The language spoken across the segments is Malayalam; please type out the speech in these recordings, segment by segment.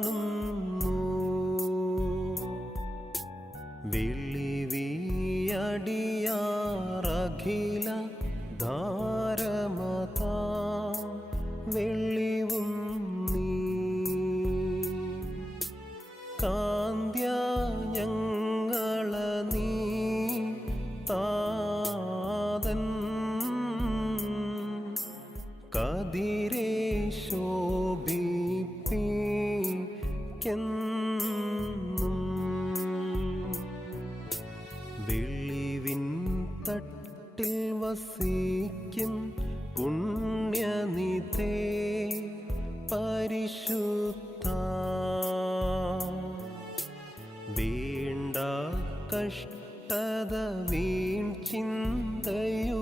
കാണുന്നു. വെള്ളിവിയടിയാറഖില ധാരമതാ വെള്ളിവും നീ കാന്ത്യ ഞങ്ങള നീ താതൻ കതിരേ ശോഭിപ്പിക്കെന്നും വെള്ളിവിൻ തട്ടിൽ വസിക്കും പുണ്യനിധേ പരിശുദ്ധ വേണ്ട കഷ്ടത വീൺ ചിന്തയുമടിയാ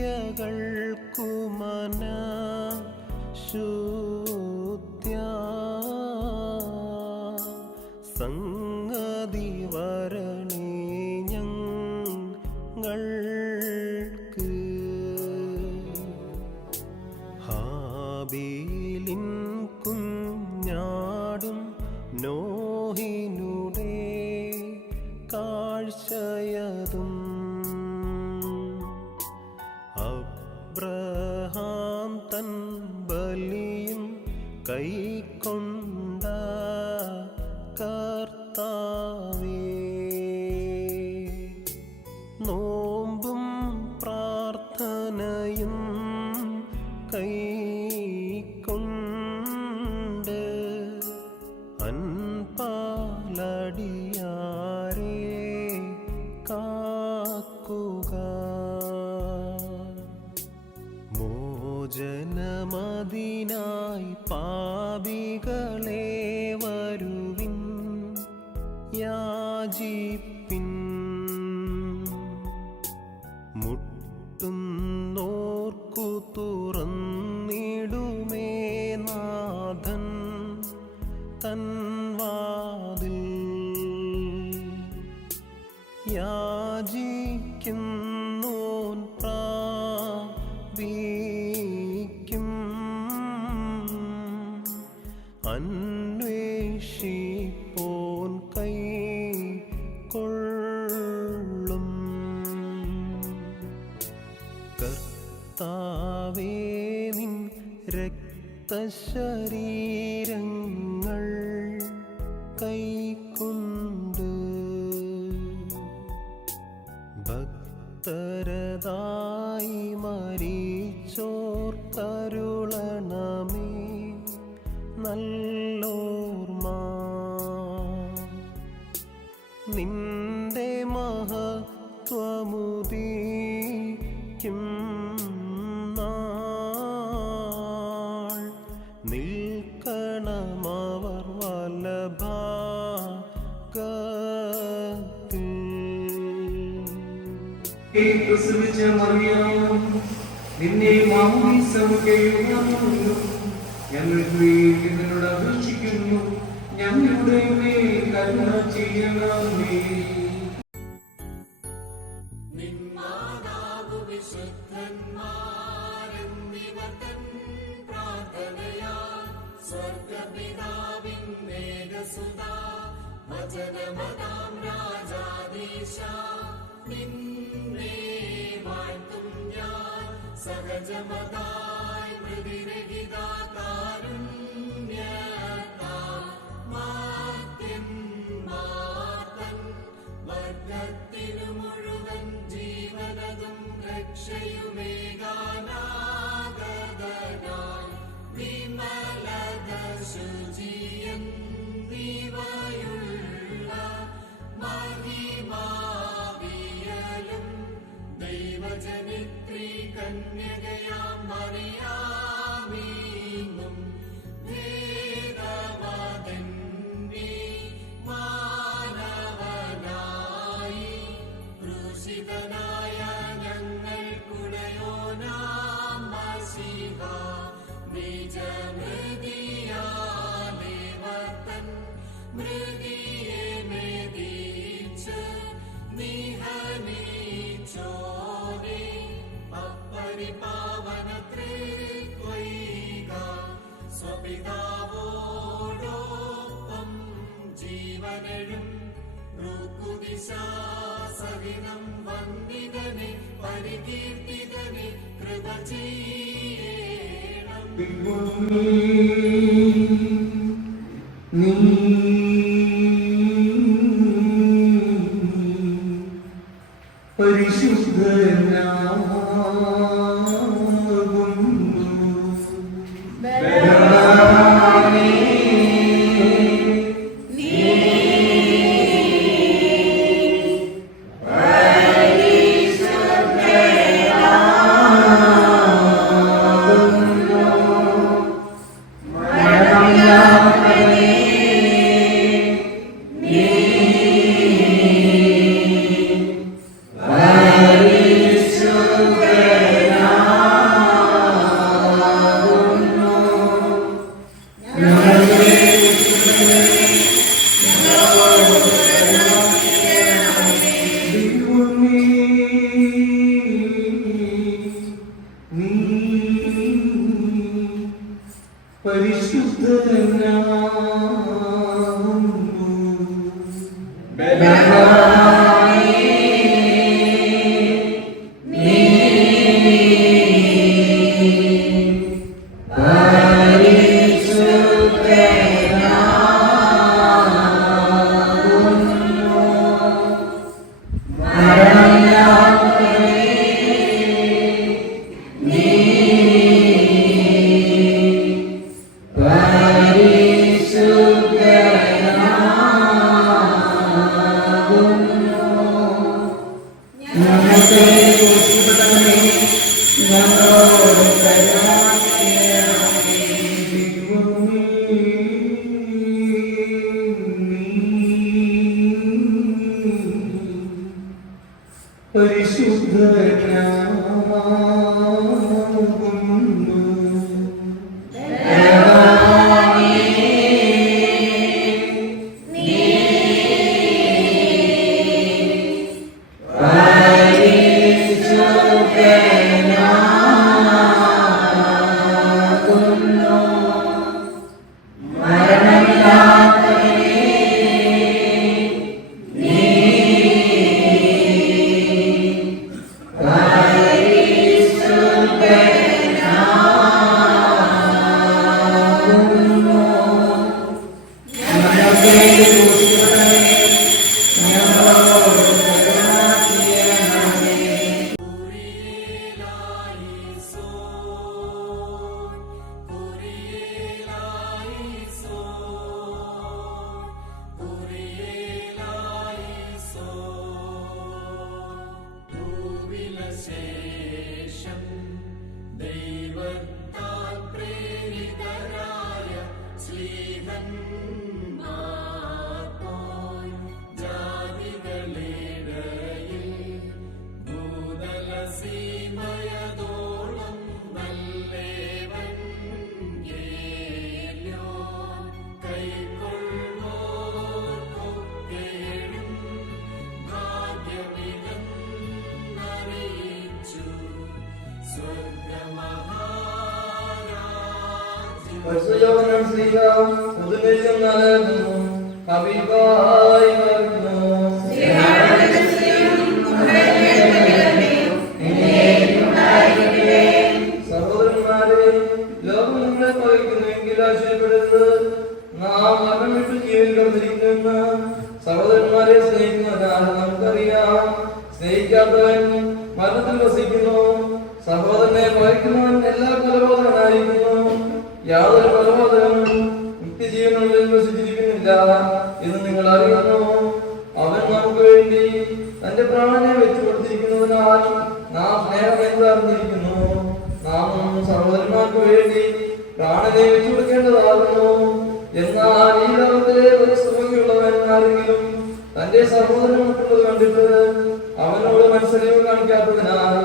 സൽക്രിയകൾക്കു മന ശുദ്ധ്യ സംഗതി വരണേ ഞങ്ങൾക്ക്. ഹാബീലിൻ കുഞ്ഞാടും നോഹിനുടെ കാഴ്ചയതും അബ്രഹാം തൻ ബലിയും കൈക്കൊണ്ട കർത്താവേ നോമ്പും പ്രാർത്ഥനയും കൈക്കൊണ്ട് അൻപാലടിയാരെ കാക്കുക. മോചനമതിനായി പാപികളെ വരുവിൻ യാചിപ്പിൻ മുട്ടുന്നോർക്കു തുറന്നിടുമേ നാഥൻ തൻ വാതിൽ. യാചിക്കുന്നോൻ പ്രാപിക്കും അന്വേഷിപ്പോൻ കൈക്കൊള്ളും. കർത്താവേ നിൻ രക്തശരീരങ്ങൾ കൈക്കൊണ്ട് ഭക്തരതായി മരിച്ചോർ കരുളണമേ നല്ലോർമ്മ. നിന്റെ മഹത്വമുദിക്കും നാൾ നിൽക്കണമവർ വലഭാഗത്തിൽ. പ്രസവിച്ച മറിയാം നിന്നെ മാമോദീസമുകയുന്നു ഞങ്ങൾക്ക് വേണ്ടി നിന്നോട് അപേക്ഷിക്കുന്നു. ഞങ്ങളുടെ മേൽ കരുണ ചെയ്യണമേ. വചനമതാം രാജാധീശ നിന്നെ വാഴ്ത്തും ഞാൻ സഹജമതായി മൃതിരഹിതാകാരുണ്യത്താൽ മാത്യന്മാതൻ വർഗത്തിനു മുഴുവൻ ജീവനതും രക്ഷയുമേകാനാഗതനായി വിമലത ശുചിയൻ നീവയുള്ള മഹിമാവിയലും ദൈവജനിത്രീ കന്യകയാം മറിയാമീന്നും ഭേദവതന്നി മാനവനായി ക്രൂശിതനായ ഞങ്ങൾക്കുടയോനാം മശീഹ നിജമൃതിയാലേവത്തൻ മൃതിയെ മേദിച്ച് നിഹനിച്ചോനെ പരിപാവനത്രിത്വൈക സ്വപിതാവോടൊപ്പം ജീവനെഴും സഹിതം വന്ദിതനെ പരികീർത്തിതനെ കൃപ ചെയ്യണം. നീ സഹോദരന്മാരെ സ്നേഹിക്കുന്നവരാണ് നമുക്കറിയാം. സ്നേഹിക്കാത്തവൻ മരണത്തിൽ വസിക്കുന്നു. സഹോദരനെ പകയ്ക്കുന്നവൻ എല്ലാ കൊലപാതകനായിരിക്കുന്നു. യാതൊരു കൊലപാതകനും നിത്യജീവനുള്ളിൽ വസിച്ചിരിക്കുന്നില്ല എന്ന് നിങ്ങൾ അറിയുന്നു. അവൻ നമുക്ക് വേണ്ടി തന്റെ പ്രാണനെ വെച്ചു കൊടുത്തിരിക്കുന്നതിനാൽ നാം സ്നേഹം എന്നറിഞ്ഞിരിക്കുന്നു. നാം സഹോദരന്മാർക്ക് വേണ്ടി പ്രാണനെ വെച്ചു കൊടുക്കേണ്ടതാകുന്നു. എന്നാൽ ഈ ലോകത്തിലെ ഒരു സുഖമുള്ളവൻ ആരെങ്കിലും തന്റെ സഹോദരൻ മറ്റുള്ളത് കണ്ടിട്ട് അവനോട് മത്സരവും കാണിക്കാത്തതിനാൽ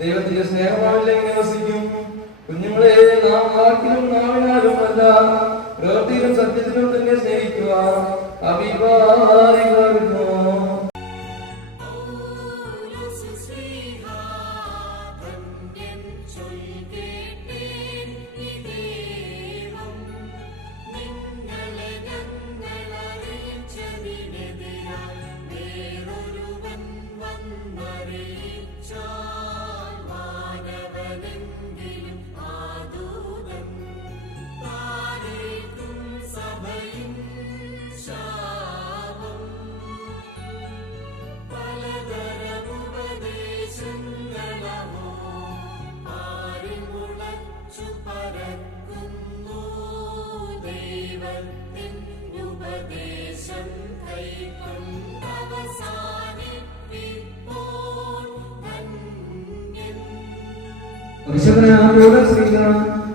ദൈവത്തിന്റെ സ്നേഹം അവനിൽ എങ്ങനെ വസിക്കും? കുഞ്ഞുങ്ങളെ, നാം വാക്കിലും നാവിനാലും അല്ല പ്രവൃത്തിയിലും സത്യത്തിലും തന്നെ സ്നേഹിക്കുക. അഭിവാദിക്കുന്നു. പൗലോസ് ശ്ലീഹാ ധന്യൻ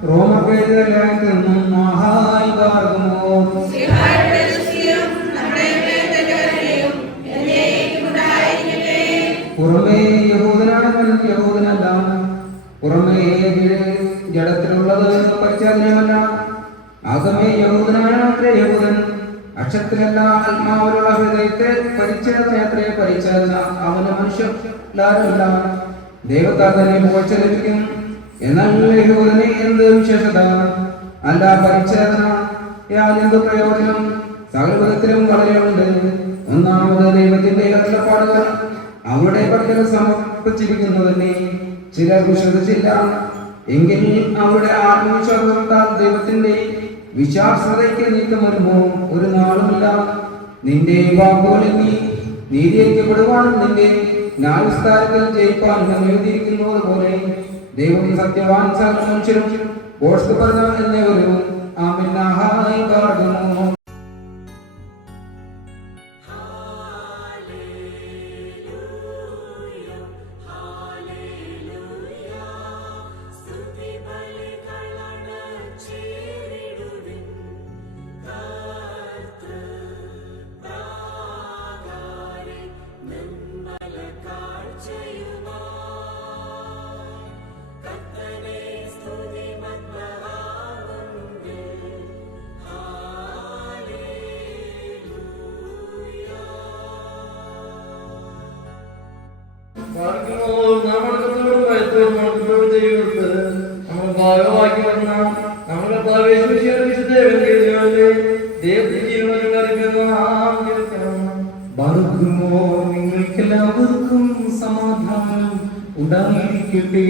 റോമപേരിലായിട്ട് നിന്നും മഹായി പാർക്കുമോ. പുറമേ യഹൂദനാണെന്ന് യഹൂദനല്ല, പുറമേ ജഡത്തിലുള്ളത് പരിച്ഛേദനമല്ല, ആകമേ യഹൂദനാണത്രേ യഹൂദൻ. അക്ഷരത്തിലല്ല ആത്മാവിലുള്ള ഹൃദയത്തെ പരിച്ഛേദനയത്രേ പരിച്ഛേദന. അവന് മനുഷ്യരല്ല, ദൈവത്താൽ തന്നെ പുകഴ്ച ലഭിക്കും. എന്നാൽ യഹൂദന് എന്ത് വിശേഷത? അല്ല പരിച്ഛേദന യാതൊരു പ്രയോജനം? സകലവിധത്തിലും വളരെയുണ്ട്. ഒന്നാമത് ദൈവത്തിന്റെ അരുളപ്പാടുകൾ അവരുടെ പക്കൽ സമർപ്പിച്ചിരിക്കുന്നു തന്നെ. ചിലർ വിശ്വസിച്ചില്ല, എങ്കിൽ അവരുടെ ആത്മവിശ്വാസത്താൽ ദൈവത്തിന്റെ വിശ്വാസതയ്ക്ക് നീക്കം വരുമോ? ഒരു നാളുമില്ല. നിന്റെ വാക്കുകളിൽ നീ നീതിക്കപ്പെടുവാനും നിന്റെ ന്യായവിസ്താരത്തിൽ ജയിപ്പാനും എഴുതിയിരിക്കുന്നത് പോലെ ദൈവം സത്യവാൻ സകല മനുഷ്യരും ബോഷ്കപ്പെടുന്നവൻ എന്നവരും ആമിന്നായി കാണുന്നു. നിങ്ങൾക്കെല്ലാവർക്കും സമാധാനം ഉണ്ടായിരിക്കട്ടെ.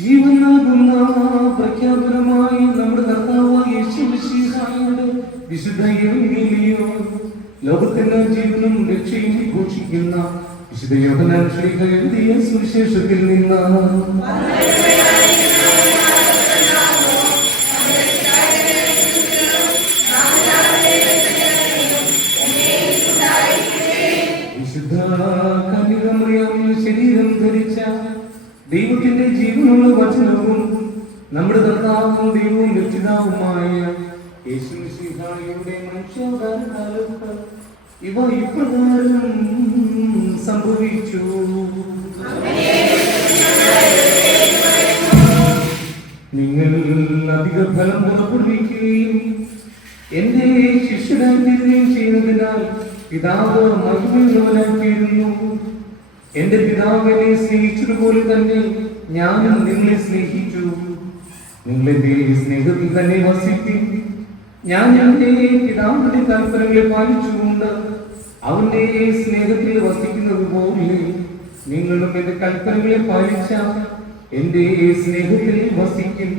ജീവനാകുന്ന പ്രഖ്യാപനമായി നമ്മുടെ കർത്താവായ യേശുമിശിഹായുടെ വിശുദ്ധ എവങ്കേലിയോ ലോകത്തിന്റെ ജീവനും രക്ഷയും ഘോഷിക്കുന്ന വിശുദ്ധ യോഹന്നാൻ ശ്ലീഹ എഴുതിയ സുവിശേഷത്തിൽ നിന്നാണ്. ശരീരം ധരിച്ച ദൈവത്തിന്റെ ജീവനുള്ള വചനവും നമ്മുടെ കർത്താവും ദൈവവും രക്ഷിതാവുമായ യേശുമിശിഹായുടെ മനുഷ്യാവതാരകാലത്ത് ഇവ ഇപ്രകാരം സംഭവിച്ചു. നിങ്ങൾ അധിക ഫലം പുറപ്പെടുവിക്കുകയും എന്റെ ശിഷ്യരായിരിക്കുകയും ചെയ്യുന്നതിനാൽ പിതാവ് മഹിമയുള്ളവനായിത്തീരുന്നു. എന്റെ പിതാവ് എന്നെ സ്നേഹിച്ചതുപോലെ തന്നെ ഞാനും നിങ്ങളെ സ്നേഹിച്ചു. നിങ്ങളെന്റെ സ്നേഹത്തിൽ തന്നെ വസിക്കും. ഞാൻ എന്റെ പിതാവിന്റെ കൽപ്പനകളെ പാലിച്ചുകൊണ്ട് അവന്റെ സ്നേഹത്തിൽ വസിക്കുന്നത് പോലെ നിങ്ങളും എന്റെ കൽപ്പനകളെ പാലിച്ച എന്റെ സ്നേഹത്തിൽ വസിക്കും.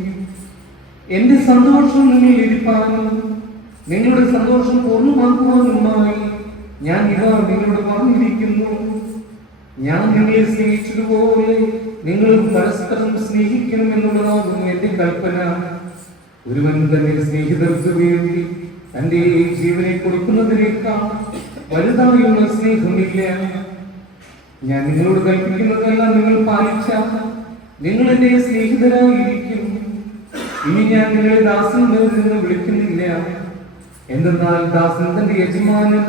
എന്റെ സന്തോഷം നിങ്ങളിൽ ഇരിപ്പാനും നിങ്ങളുടെ സന്തോഷം പൂർണ്ണമാക്കുവാനുമായി ഞാൻ ഇതാ നിങ്ങളോട് പറഞ്ഞിരിക്കുന്നു. ഞാൻ നിങ്ങളെ സ്നേഹിച്ചതുപോലെ നിങ്ങൾ പരസ്പരം സ്നേഹിക്കണം എന്നുള്ളതാകുന്നു എന്റെ കൽപ്പന. ഒരുവൻ തന്റെ സ്നേഹിതർക്ക് വേണ്ടി തന്റെ ജീവനെ കൊടുക്കുന്നതിനേക്കാൾ വലുതായുള്ള സ്നേഹമില്ല. ഞാൻ നിങ്ങളോട് കൽപ്പിക്കുന്നതെല്ലാം നിങ്ങൾ പാലിച്ചാൽ നിങ്ങൾ എന്റെ സ്നേഹിതരായിരിക്കും. ഇനി ഞാൻ നിങ്ങളെ ദാസന്മാരിൽ നിന്ന് വിളിക്കുന്നില്ല, എന്തെന്നാൽ ദാസൻ തന്റെ യജമാനൻ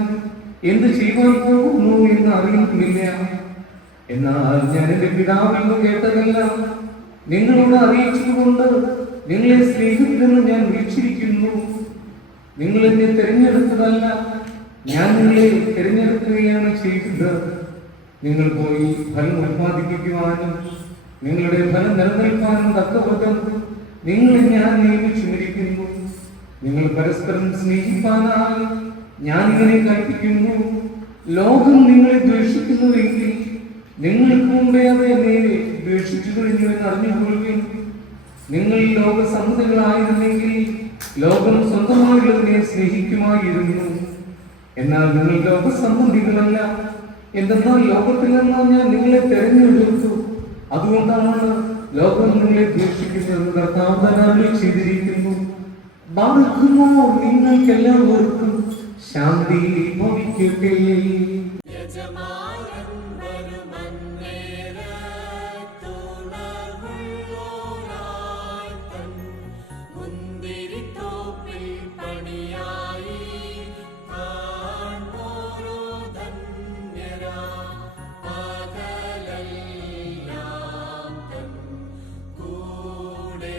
എന്ത് ചെയ്യുവാൻ പോകുന്നു എന്ന് അറിയുന്നില്ല. എന്നാൽ ഞാൻ എന്റെ പിതാവിൽ നിന്ന് കേട്ടതെല്ലാം നിങ്ങളോട് അറിയിച്ചതുകൊണ്ട് നിങ്ങളെ സ്നേഹത്തിൽ നിന്ന് ഞാൻ വിളിച്ചിരിക്കുന്നു. നിങ്ങൾ എന്നെ തിരഞ്ഞെടുത്തതല്ല, ഞാൻ നിങ്ങളെ തിരഞ്ഞെടുക്കുകയാണ് ചെയ്തത്. നിങ്ങൾ പോയി ഫലം ഉത്പാദിപ്പിക്കുവാനും നിങ്ങളുടെ ഫലം നിലനിൽക്കാനും തക്കവണ്ണം നിങ്ങളെ ഞാൻ നിയമിച്ചിരിക്കുന്നു. നിങ്ങൾ പരസ്പരം സ്നേഹിപ്പാനായി ഞാൻ ഇങ്ങനെ കൽപ്പിക്കുന്നു. ലോകം നിങ്ങളെ ദ്വേഷിക്കുന്നുവെങ്കിൽ നിങ്ങൾക്ക് മുമ്പേ അത് എന്നെ ദ്വേഷിച്ചു കഴിഞ്ഞു എന്ന് അറിഞ്ഞുകൊള്ളുകയും. നിങ്ങൾ ലോക സമ്മതികളായിരുന്നെങ്കിൽ ലോകം സ്വന്തമായുള്ളതിനെ സ്നേഹിക്കുമായിരുന്നു. എന്നാൽ നിങ്ങൾ ലോകസംബന്ധികളല്ല, എന്തെന്നാൽ ലോകത്തിൽ നിന്നാ ഞാൻ നിങ്ങളെ തെരഞ്ഞെടുത്തു. അതുകൊണ്ടാണ് ലോകം നിങ്ങളെ ദ്വേഷിക്കുന്നത് കർത്താവ് തന്നെ ചെയ്തിരിക്കുന്നു. ബാധിക്കുമോ നിങ്ങൾക്കെല്ലാവർക്കും ശാന്തി ശാന്തി ഭവിക്കട്ടെ. യജമാനൻ വരുമന്നേരത്തുണർവുള്ളോരായി തൻ മുന്തിരിത്തോപ്പിൽ പണിയായി കാൺപോരോ ധന്യരാ പകലെല്ലാം തൻ കൂടെ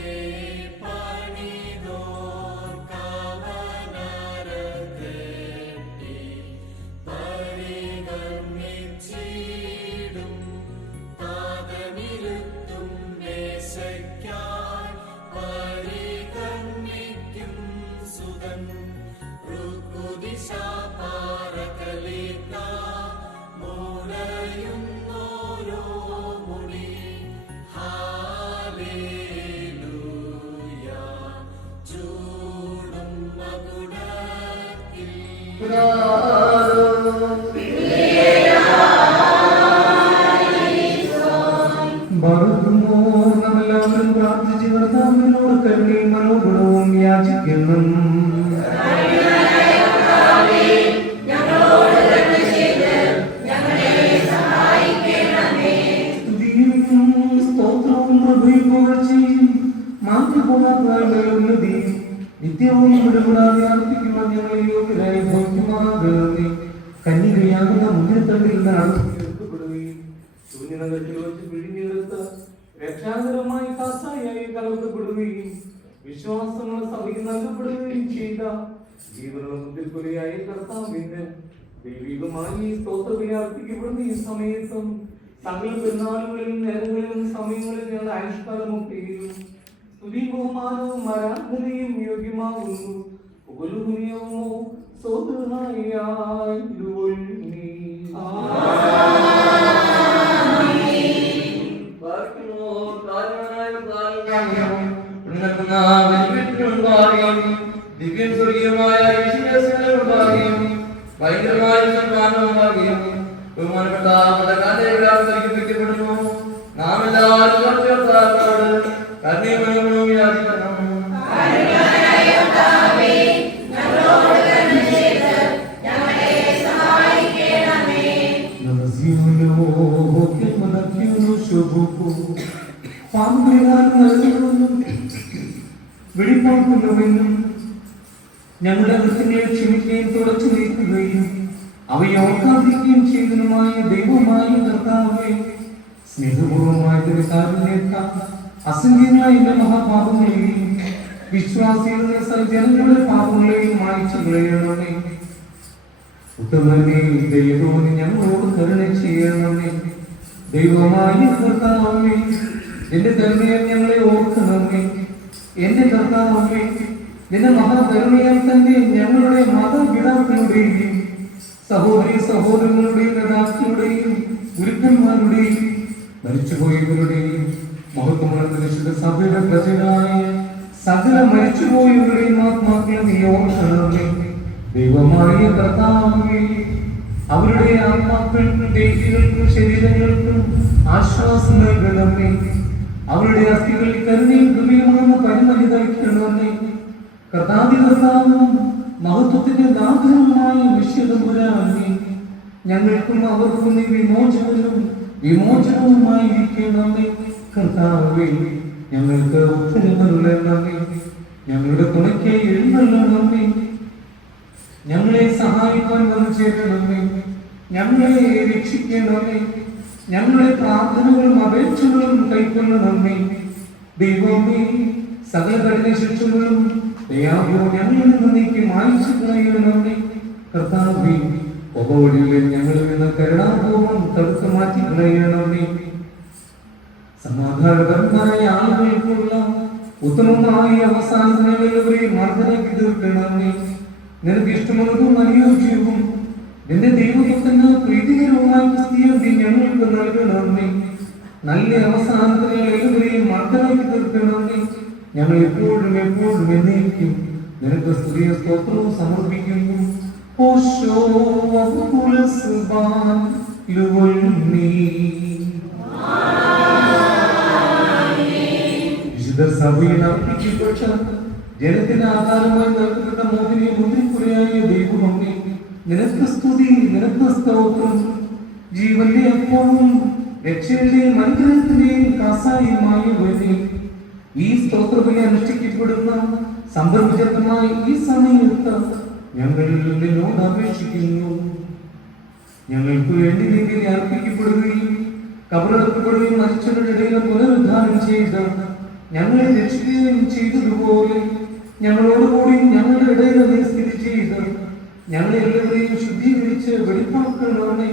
പണിതോർക്കവനരകേട്ടി പരിഗണിച്ചിടും പാദനിരുത്തും മേശയ്ക്കായി പരിഗണിക്കും സുതൻ ഋക്കുദിശാപാരകലിത മുരയുന്നോരോ മുടി ഹാലേലൂയ ചൂടും മകുടത്തിൽ നമ്മളെല്ലാവരും പ്രാർത്ഥിച്ച് കർത്താവിനോട് കരുണയും മനോഗുണവും യാചിക്കുന്നു. സ്തുതിയും സ്തോത്രവും കൃപയും പുകഴ്ചയും മാറ്റിപ്പോകാത്ത ഉന്നതിയും നിത്യവും വിടുകൂടാതെ അർപ്പിക്കുവാൻ ഞങ്ങളെ യോഗ്യരായി ഭവിക്കുമാകണമേ. കന്യകയാകുന്ന മുന്നിൽ നിന്നാണ് ശൂന്യനഗരത്തിൽ വെച്ച് പിഴിഞ്ഞെടുത്ത് രക്ഷാകരമായി കാസായി കലർത്തപ്പെടുകയും വിശ്വാസങ്ങൾ സഭയ്ക്ക് നൽകപ്പെടുകയും ചെയ്ത ജീവനത്തിൽക്കുലയായ കർത്താവിന് ദൈവികമായി സ്തോത്രബലി അർപ്പിക്കപ്പെടുന്ന ഈ സമയത്തും സകല പെരുന്നാളുകളിലും നേരങ്ങളിലും സമയങ്ങളിൽ ഞങ്ങളുടെ ആയുഷ്കാലമൊക്കെയും സ്തുതി ബഹുമാനവും ആരാധനയും യോഗ്യമാകുന്നു. ഉപലുപുനിയമോ സ്വതന്ത്രനായി ദിവ്യം സ്വർഗീയമായ ഭയങ്കരമായ സമ്മാനവുമാകുകയും ബഹുമാനപ്പെട്ട മതകാലയപ്പെടുന്നു. നാം എല്ലാവരും കരുണയും മനോഗുണവും യാചിക്കണം. വെളിപ്പാക്കുന്നുവെന്നും ഞങ്ങളുടെ വൃത്തിനെ ക്ഷമിക്കുകയും തുടച്ചു നീക്കുകയും അവയെ ഓർക്കാതിരിക്കുകയും ചെയ്യുന്നതുമായ ദൈവമായ കർത്താവേ, സ്നേഹപൂർവമായ അസംഖ്യങ്ങളായ എന്റെ മഹാപാപങ്ങളെയും വിശ്വാസികളുടെ ജനങ്ങളുടെ പാപങ്ങളെയും മായ്ച്ചു കളയണമേ. ഉത്തമനെ ദൈവത്തോട് ഞങ്ങളോട് കരുണ ചെയ്യണമേ. ദൈവമായ കർത്താവേ, എന്റെ കരുണയാൽ ഞങ്ങളെ ഓർക്കണമേ. എന്റെ കർത്താവേ, നിന്റെ മഹാകരുണയാൽ തന്നെ ഞങ്ങളുടെ മാതാപിതാക്കളുടെയും സഹോദരി സഹോദരങ്ങളുടെയും നേതാക്കളുടെയും ഗുരുക്കന്മാരുടെയും മരിച്ചുപോയവരുടെയും മഹത്വമുള്ള പരിശുദ്ധ സഭയുടെ പ്രജകളായ സകല മരിച്ചുപോയവരുടെയും ആത്മാക്കളെ നീ ഓർക്കണമേ. ദൈവമായ കർത്താവേ, അവരുടെ ആത്മാക്കൾക്കും ദേഹികൾക്കും ശരീരങ്ങൾക്കും ആശ്വാസം നൽകണമേ. അവരുടെ അസ്ഥികളിൽ കരുണയും കൃപയുമാണ് പരിമതി തളിക്കണമേ. കർത്താവും മഹത്വത്തിന്റെ നാഥനുമായ വിശ്വതമ്പുരാനെ, ഞങ്ങൾക്കും അവർക്കും നീ വിമോചനവുമായിരിക്കണമേ. കർത്താവേ, ഞങ്ങൾക്ക് ഉത്തരമരുളണമേ. ഞങ്ങളുടെ തുണയ്ക്ക് എഴുന്നള്ളണമേ. ഞങ്ങളെ സഹായിക്കാൻ വന്നു ചേരണമേ. ഞങ്ങളെ രക്ഷിക്കണമേ. ഞങ്ങളുടെ പ്രാർത്ഥനകളും അപേക്ഷകളും കൈക്കൊള്ളണമേ. ദൈവമേ, സകല കഠിന ശിക്ഷകളും ദയാപൂർവ്വം ഞങ്ങളിൽ നിന്ന് നീക്കി മായ്ച്ചു കളയണമേ. കർത്താവേ, ഉപവഴിയിൽ ഞങ്ങളിൽ നിന്ന് കരുണാപൂർവ്വം തടുത്തു മാറ്റി കളയണമേ. സമാധാനപരമായ ആളുകൾക്കുള്ള ഉത്തമമായ അവസാനങ്ങളെയും മർദ്ദനയ്ക്ക് തീർക്കണമേ. നിനക്ക് ഇഷ്ടമുള്ളതും അനുയോജ്യവും നിന്റെ ദൈവത്തിന് പ്രീതികരവുമായ ക്രിസ്തീയത ഞങ്ങൾക്ക് നൽകണമേ. നല്ല അവസാനങ്ങളെയും മർദ്ദനയ്ക്ക് തീർക്കണമേ. ഞങ്ങൾ എപ്പോഴും എന്നേക്കും നിനക്ക് സ്തുതിയും സ്തോത്രവും സമർപ്പിക്കുന്നു. വിശുദ്ധ സഭയിൽ അർപ്പിക്കപ്പെട്ട ജനത്തിന് ആധാരമായി നൽകപ്പെട്ട മോഹിനിയെ മുന്തിരിപ്പുരയായ ദൈവമേ, നിനക്ക് സ്തുതി, നിനക്ക് സ്തോത്രം. ജീവന്റെ അപ്പവും രക്ഷയുടെയും അനുഗ്രഹത്തിന്റെയും കാസായുമായവനെ, ഈ സ്തോത്രബലി അനുഷ്ഠിക്കപ്പെടുന്ന സംഭ്രമജനമായ ഈ സമയത്ത് ഞങ്ങൾ നിന്നോട് അപേക്ഷിക്കുന്നു. ഞങ്ങൾക്ക് വേണ്ടി നീതി അർപ്പിക്കപ്പെടുകയും കബറടക്കപ്പെടുകയും മരിച്ചവരുടെ ഇടയിൽ പുനരുദ്ധാനം ചെയ്ത് ഞങ്ങളെ രക്ഷിക്കുകയും ചെയ്തതുപോലെ ഞങ്ങളോടുകൂടി ഞങ്ങളുടെ ഇടയിൽ നീ സ്ഥിതി ചെയ്ത് ഞങ്ങളെ എല്ലാവരെയും ശുദ്ധീകരിച്ച് വെളിപ്പാക്കണമേ.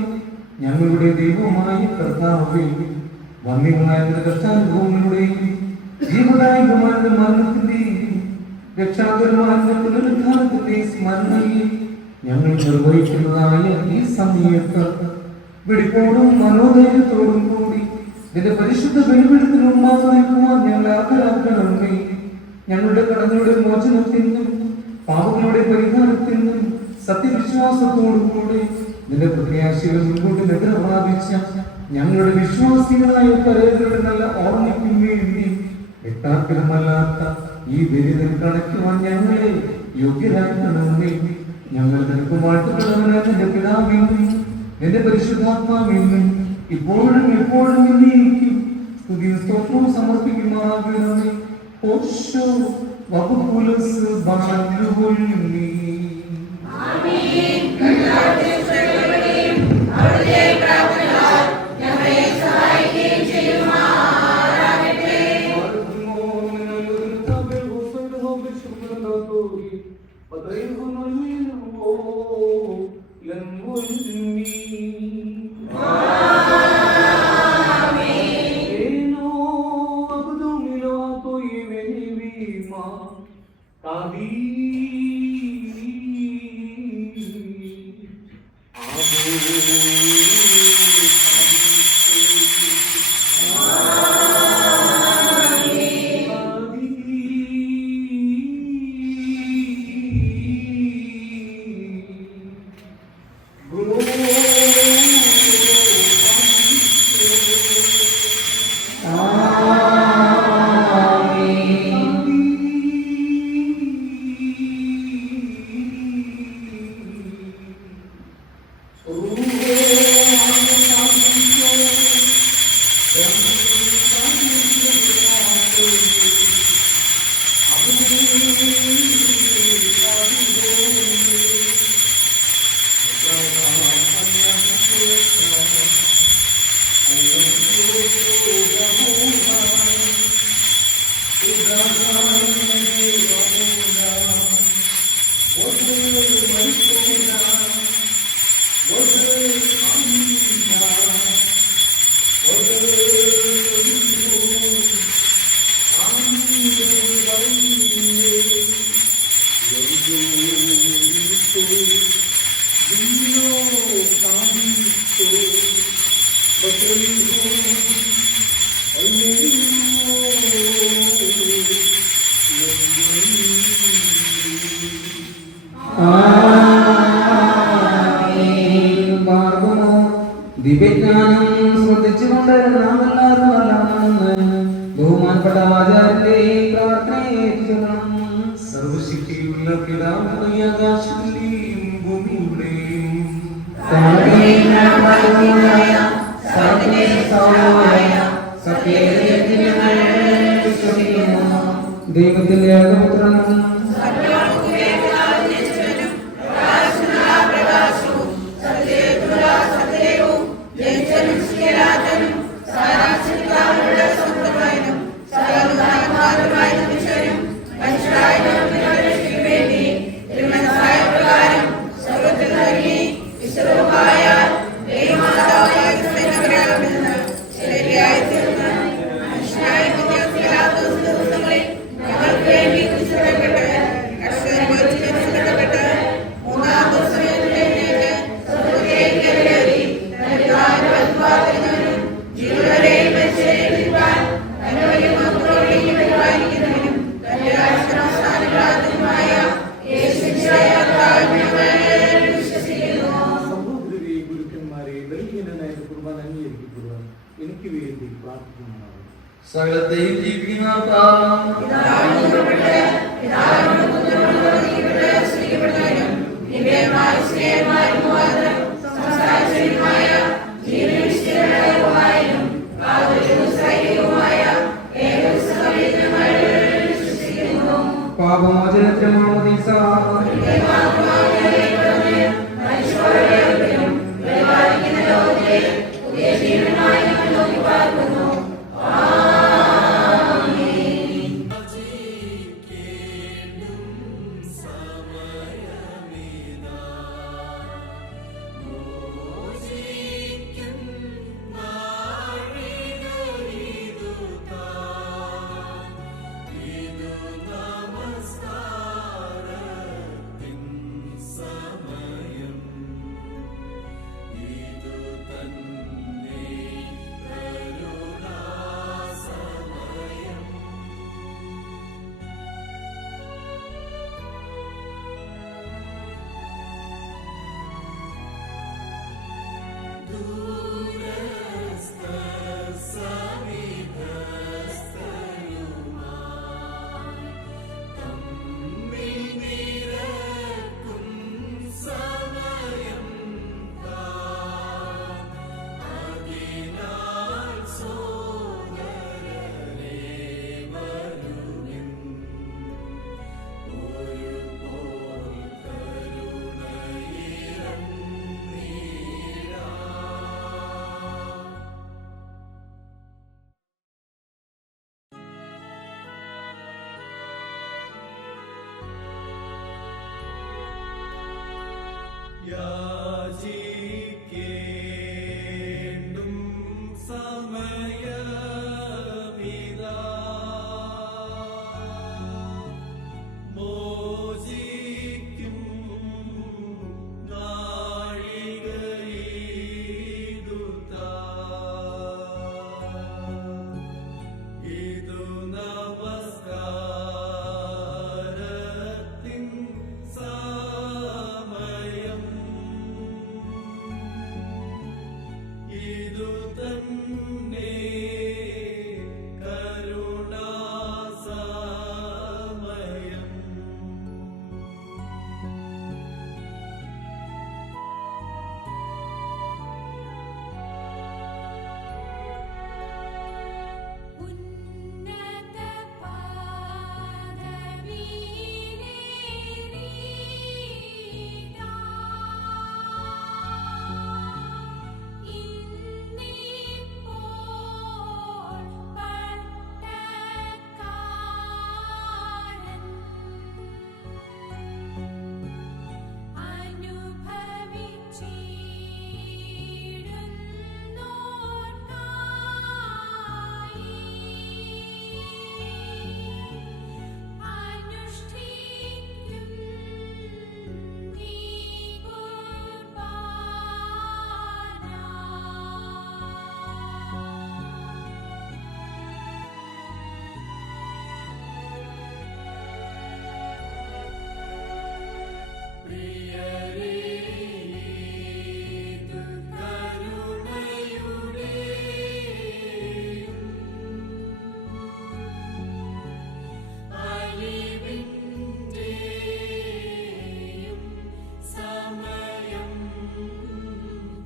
ഞങ്ങളുടെ ദൈവമായ കർത്താവേ, വന്യമായ കഷ്ടാനുഭവങ്ങളുടെയും ജീവദായകമായ മരണത്തിന്റെയും രക്ഷാകരമായ പുനരുദ്ധാനത്തിന്റെയും സ്മരണയിൽ ഞങ്ങൾ നിർവഹിക്കുന്നതായ ഈ സമയത്ത് വെടിപ്പോടും മനോധൈര്യത്തോടും കൂടി നിന്റെ പരിശുദ്ധ ബലിപീഠത്തിന് മുമ്പാകെ നിൽക്കുവാൻ ഞങ്ങൾ അർഹരാക്കണമേ. ഞങ്ങളുടെ കടങ്ങളുടെ മോചനത്തിനും പാപങ്ങളുടെ പരിഹാരത്തിനും സത്യവിശ്വാസത്തോടും കൂടി നിന്റെ പ്രത്യാശകൾ മുൻകൂട്ടി നിദ്ര പ്രാപിച്ച ഞങ്ങളുടെ വിശ്വാസികളായ പരേതരുടെ നല്ല ഓർമ്മയ്ക്കും വേണ്ടി എട്ടാക്കലമല്ലാത്ത ഈ ബലി കണക്കുവാൻ ഞങ്ങളെ യോഗ്യരാക്കണമേ. ഞങ്ങൾ നിനക്ക് വാഴ്ത്തപ്പെടുന്നവനായ നിന്റെ പിതാവിനും നിന്റെ പരിശുദ്ധാത്മാവിനും ഇപ്പോഴും എപ്പോഴും എന്നേക്കും സ്തുതിയും സ്തോത്രവും സമർപ്പിക്കുമാറാകണമേ. ഓശോ വകുപ്പുലസ് ബാലുകൊല്ലി. ദിവ്യജ്ഞാനം ശ്രദ്ധിച്ചുകൊണ്ട് നാം എല്ലാവരും അല്ലാമെന്ന് ബഹുമാനപ്പെട്ട ആചാര്യന്റെ പ്രാർത്ഥനയേൽക്കണം. സർവശക്തിയുള്ള പിതാവായ ആകാശത്തിലെയും ഭൂമിയുടെയും ദൈവത്തിന്റെ ഏകപുത്രനും സകലത്തെയും ജീവിക്കുന്ന പിതാവിനോട് പാപമോചനത്തിനുമാവതീസ യാചിക്കേണ്ടും സമയമിതാ മോചിക്കും നാഴികയിതുതാ ഇതു നമസ്കാരത്തിൻ സമയം ഇതു തന്നെ കരുണാസമയം ഉന്നത പാദവിയിലേറിതാ ഇന്നിപ്പോൾ പട്ടക്കാരൻ അനുഷ്ഠിക്കും നീ പ്രിയരേതു കരുണയുടെയും അലിവിന്റെയും സമയം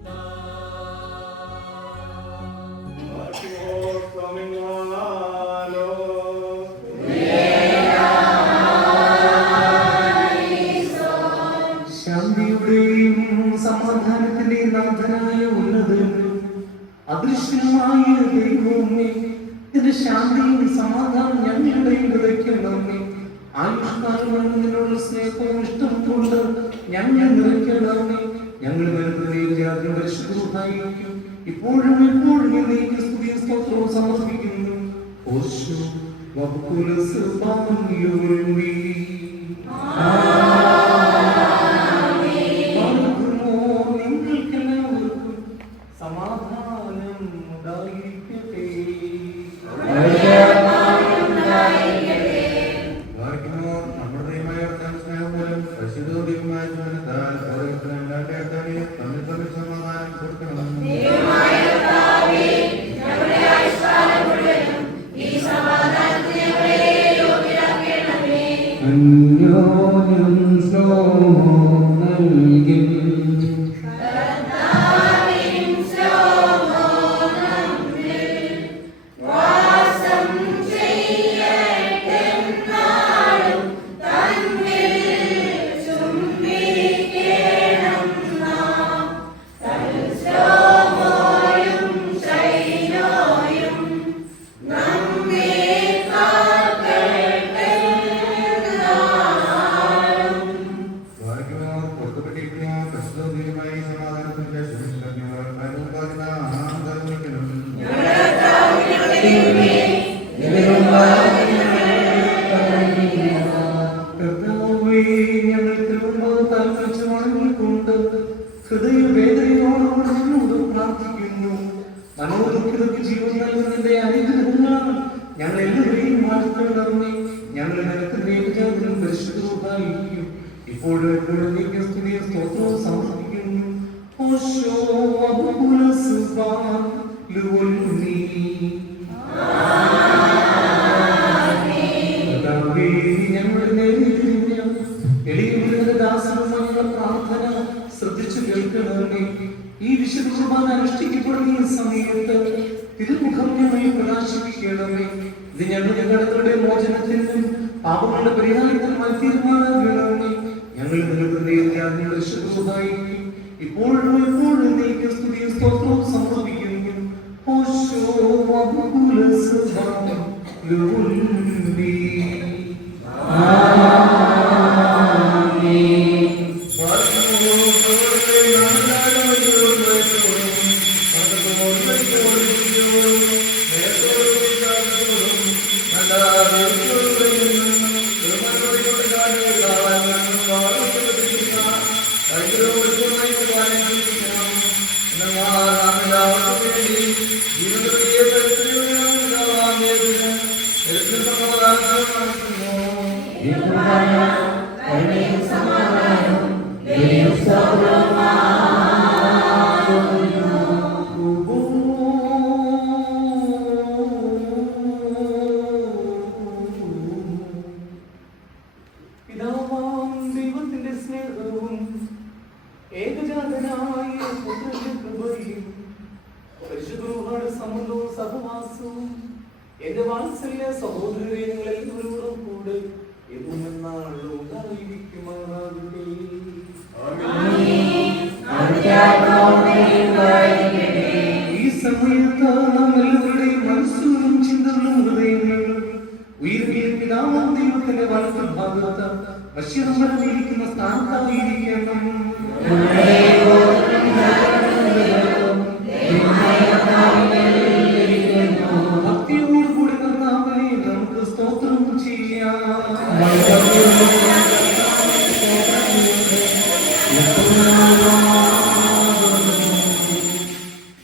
താ ശാന്തിയുടെയും സമാധാനത്തിന്റെയും നാഥനായ ഉന്നതനും അദൃശ്യമായ ദൈവമേ, നിന്റെ ശാന്തിയും സമാധാനം ഞങ്ങളുടെ വിതയ്ക്കണമേ. ആയുഷ്കാലമാണ് നിന്നുള്ള സ്നേഹവും ഇഷ്ടം കൊണ്ട് ഞങ്ങൾ നിറയ്ക്കണമേ. ഞങ്ങൾ വരുത്തുകയും ജാതിയും പരിശുദ്ധമായിരിക്കും ഇപ്പോഴും എപ്പോഴും നീക്ക് സ്തുതിയും സ്തോത്രവും സമർപ്പിക്കുന്നു. ഓശോ വകുലസ് പാവനിയോരുമേ. നിങ്ങൾക്കെല്ലാവർക്കും സമാധാനം ഉണ്ടായിരിക്കട്ടെ. നമ്മുടെ ദൈവമായ സ്നേഹം പോലും പരിശുദ്ധമായ തമ്മിൽ തമ്മിൽ സമാധാനം കൊടുക്കണം. അന്യോന്യം സ്നേഹം നൽകി ഹൃദയവേദനയോടുകൂടി നിന്നോട് പ്രാർത്ഥിക്കുന്നു. മനോദുഃഖിതർക്ക് ജീവൻ നൽകുന്നതിന്റെ അനുഗ്രഹങ്ങളാണ് ഞങ്ങൾ എല്ലാവരെയും വാഴ്ത്തണമേ. ഞങ്ങൾ നിനക്ക് ദൈവജാതനും പരിശുദ്ധവുമായിരിക്കും ഇപ്പോഴും എപ്പോഴും നീക്ക് സ്തുതിയും സ്തോത്രവും സമർപ്പിക്കുന്നു. ഓശോ അബുകുലസുബാൻ ലുവൽനി ഞങ്ങളുടെ നേരിടുന്ന എളിയവരുടെ ദാസന്മാരുടെ പ്രാർത്ഥന ശ്രദ്ധിച്ചു കേൾക്കണമേ. ഈ വിശുദ്ധ കുർബാന അനുഷ്ഠിക്കപ്പെടുന്ന ഈ സമയത്ത് തിരുമുഖം ഞങ്ങളെ പ്രകാശിപ്പിക്കണമേ. ഇത് ഞങ്ങളുടെ മോചനത്തിനും പാപങ്ങളുടെ പരിഹാരത്തിനുമായി തീരുമാനമാകണമേ. ഞങ്ങൾ നിങ്ങളുടെ ശുശ്രൂഷയായിരിക്കും ഇപ്പോഴും എപ്പോഴും നീക്ക് സ്തുതിയും സ്തോത്രവും സമർപ്പിക്കുന്നു. ഓശോ അബുകുലസുബാൻ ലുവൽനി പിതാവാം ദൈവത്തിന്റെ സ്നേഹവും ഏകജാതനായ പുത്രന്റെ കൃപയും പരിശുദ്ധരുടെ സംബന്ധവും സഹവാസവും എന്റെ വാത്സല്യ സഹോദരരെ എല്ലാവരോടും കൂടെ എന്നും എന്നാളും ഉണ്ടായിരിക്കുമാറാകട്ടെ. ഈ സമയത്ത് നാം എല്ലാവരുടെയും മനസ്സുകളും ചിന്തകളും ഹൃദയങ്ങളും ഉയർത്തിയ പിതാവാം ദൈവത്തിന്റെ വലത്ത് ഭാഗത്ത് വശ്യനമ്പരത്തിരിക്കുന്ന സ്ഥാനത്തായിരിക്കണം. ഭക്തിയോടുകൂടി കർത്താവിനെ നമുക്ക് സ്തോത്രം ചെയ്യാം.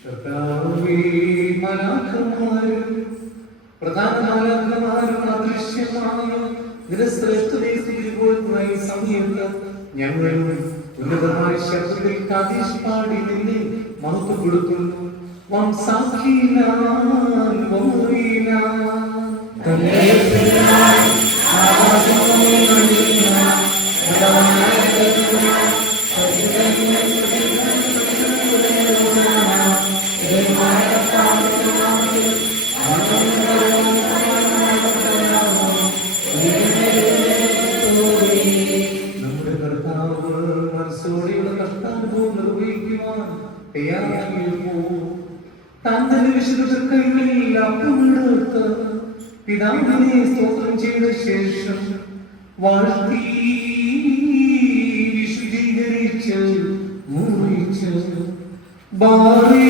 കർത്താവേ, മലാഖമാരും പ്രധാന മാലാഖമാരും അദൃശ്യമായ നിരസ്ത്രേഷ്ഠതയെ സമയത്ത് ഞങ്ങൾ ഉന്നതമായ ശബ്ദത്തിൽ കാദേശ് പാടി നിന്നെ മഹത്വപ്പെടുത്തുന്നു. നമ്മുടെ കർത്താവ് മനസ്സോടെയുള്ള കഷ്ടാനുഭവം നിർവഹിക്കുവാൻ തയ്യാറായിരിക്കുമോ? താൻ തന്നെ വിശുദ്ധ കൈകളിൽ അപ്പമെടുത്ത് പിതാവിനെ സ്തോത്രം ചെയ്ത ശേഷം വാഴ്ത്തി വിശുദ്ധീകരിച്ച് മുറിച്ച് ബാറി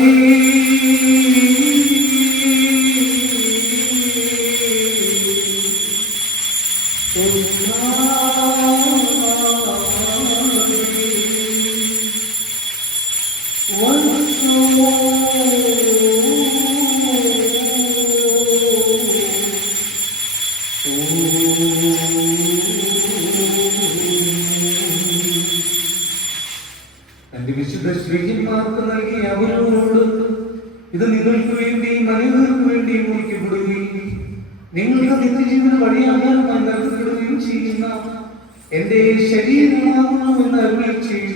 തന്റെ വിശുദ്ധ ശ്രീജന്മാർക്ക് നൽകി അവരോട് ഇത് നിങ്ങൾക്ക് വേണ്ടിയും അനേകർക്ക് വേണ്ടിയും മുറിക്കപ്പെടുകയും നിങ്ങളുടെ നിത്യജീവന വഴിയാകാൻ നൽകപ്പെടുകയും ചെയ്യുന്ന എന്റെ ശരീരമാകുമെന്ന് അരുളി ചെയ്തു.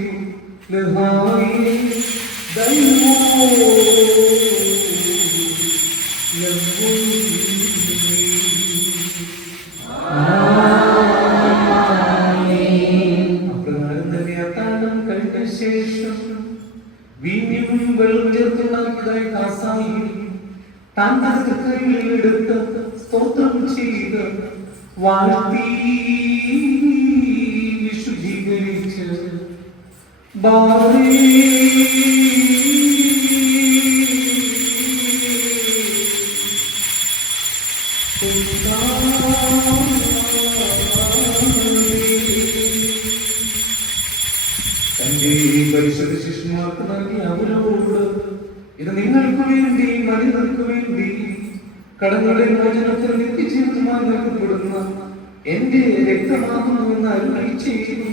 അപ്രകാരം തന്നെ അത്താഴം കഴിഞ്ഞ ശേഷം വീഞ്ഞും വെള്ളം ചേർത്തുണ്ടാക്കിയതായി കാസായി താൻ തന്റെ കൈകളിൽ എടുത്ത് സ്തോത്രം ചെയ്ത് വാഴ്ത്തി വിശുദ്ധീകരിച്ച് ബാറി തന്റെ പരിശുദ്ധ ശിഷ്യന്മാർക്ക് നൽകി അവരോട് ഇത് നിങ്ങൾക്ക് വേണ്ടി മനിതർക്ക് വേണ്ടി കടങ്ങളുടെ മോചനത്തിൽ നിത്യജീവിതമായി നൽകപ്പെടുന്ന എന്റെ രക്തമാകുന്നുവെന്ന് അരുളി ചെയ്തു.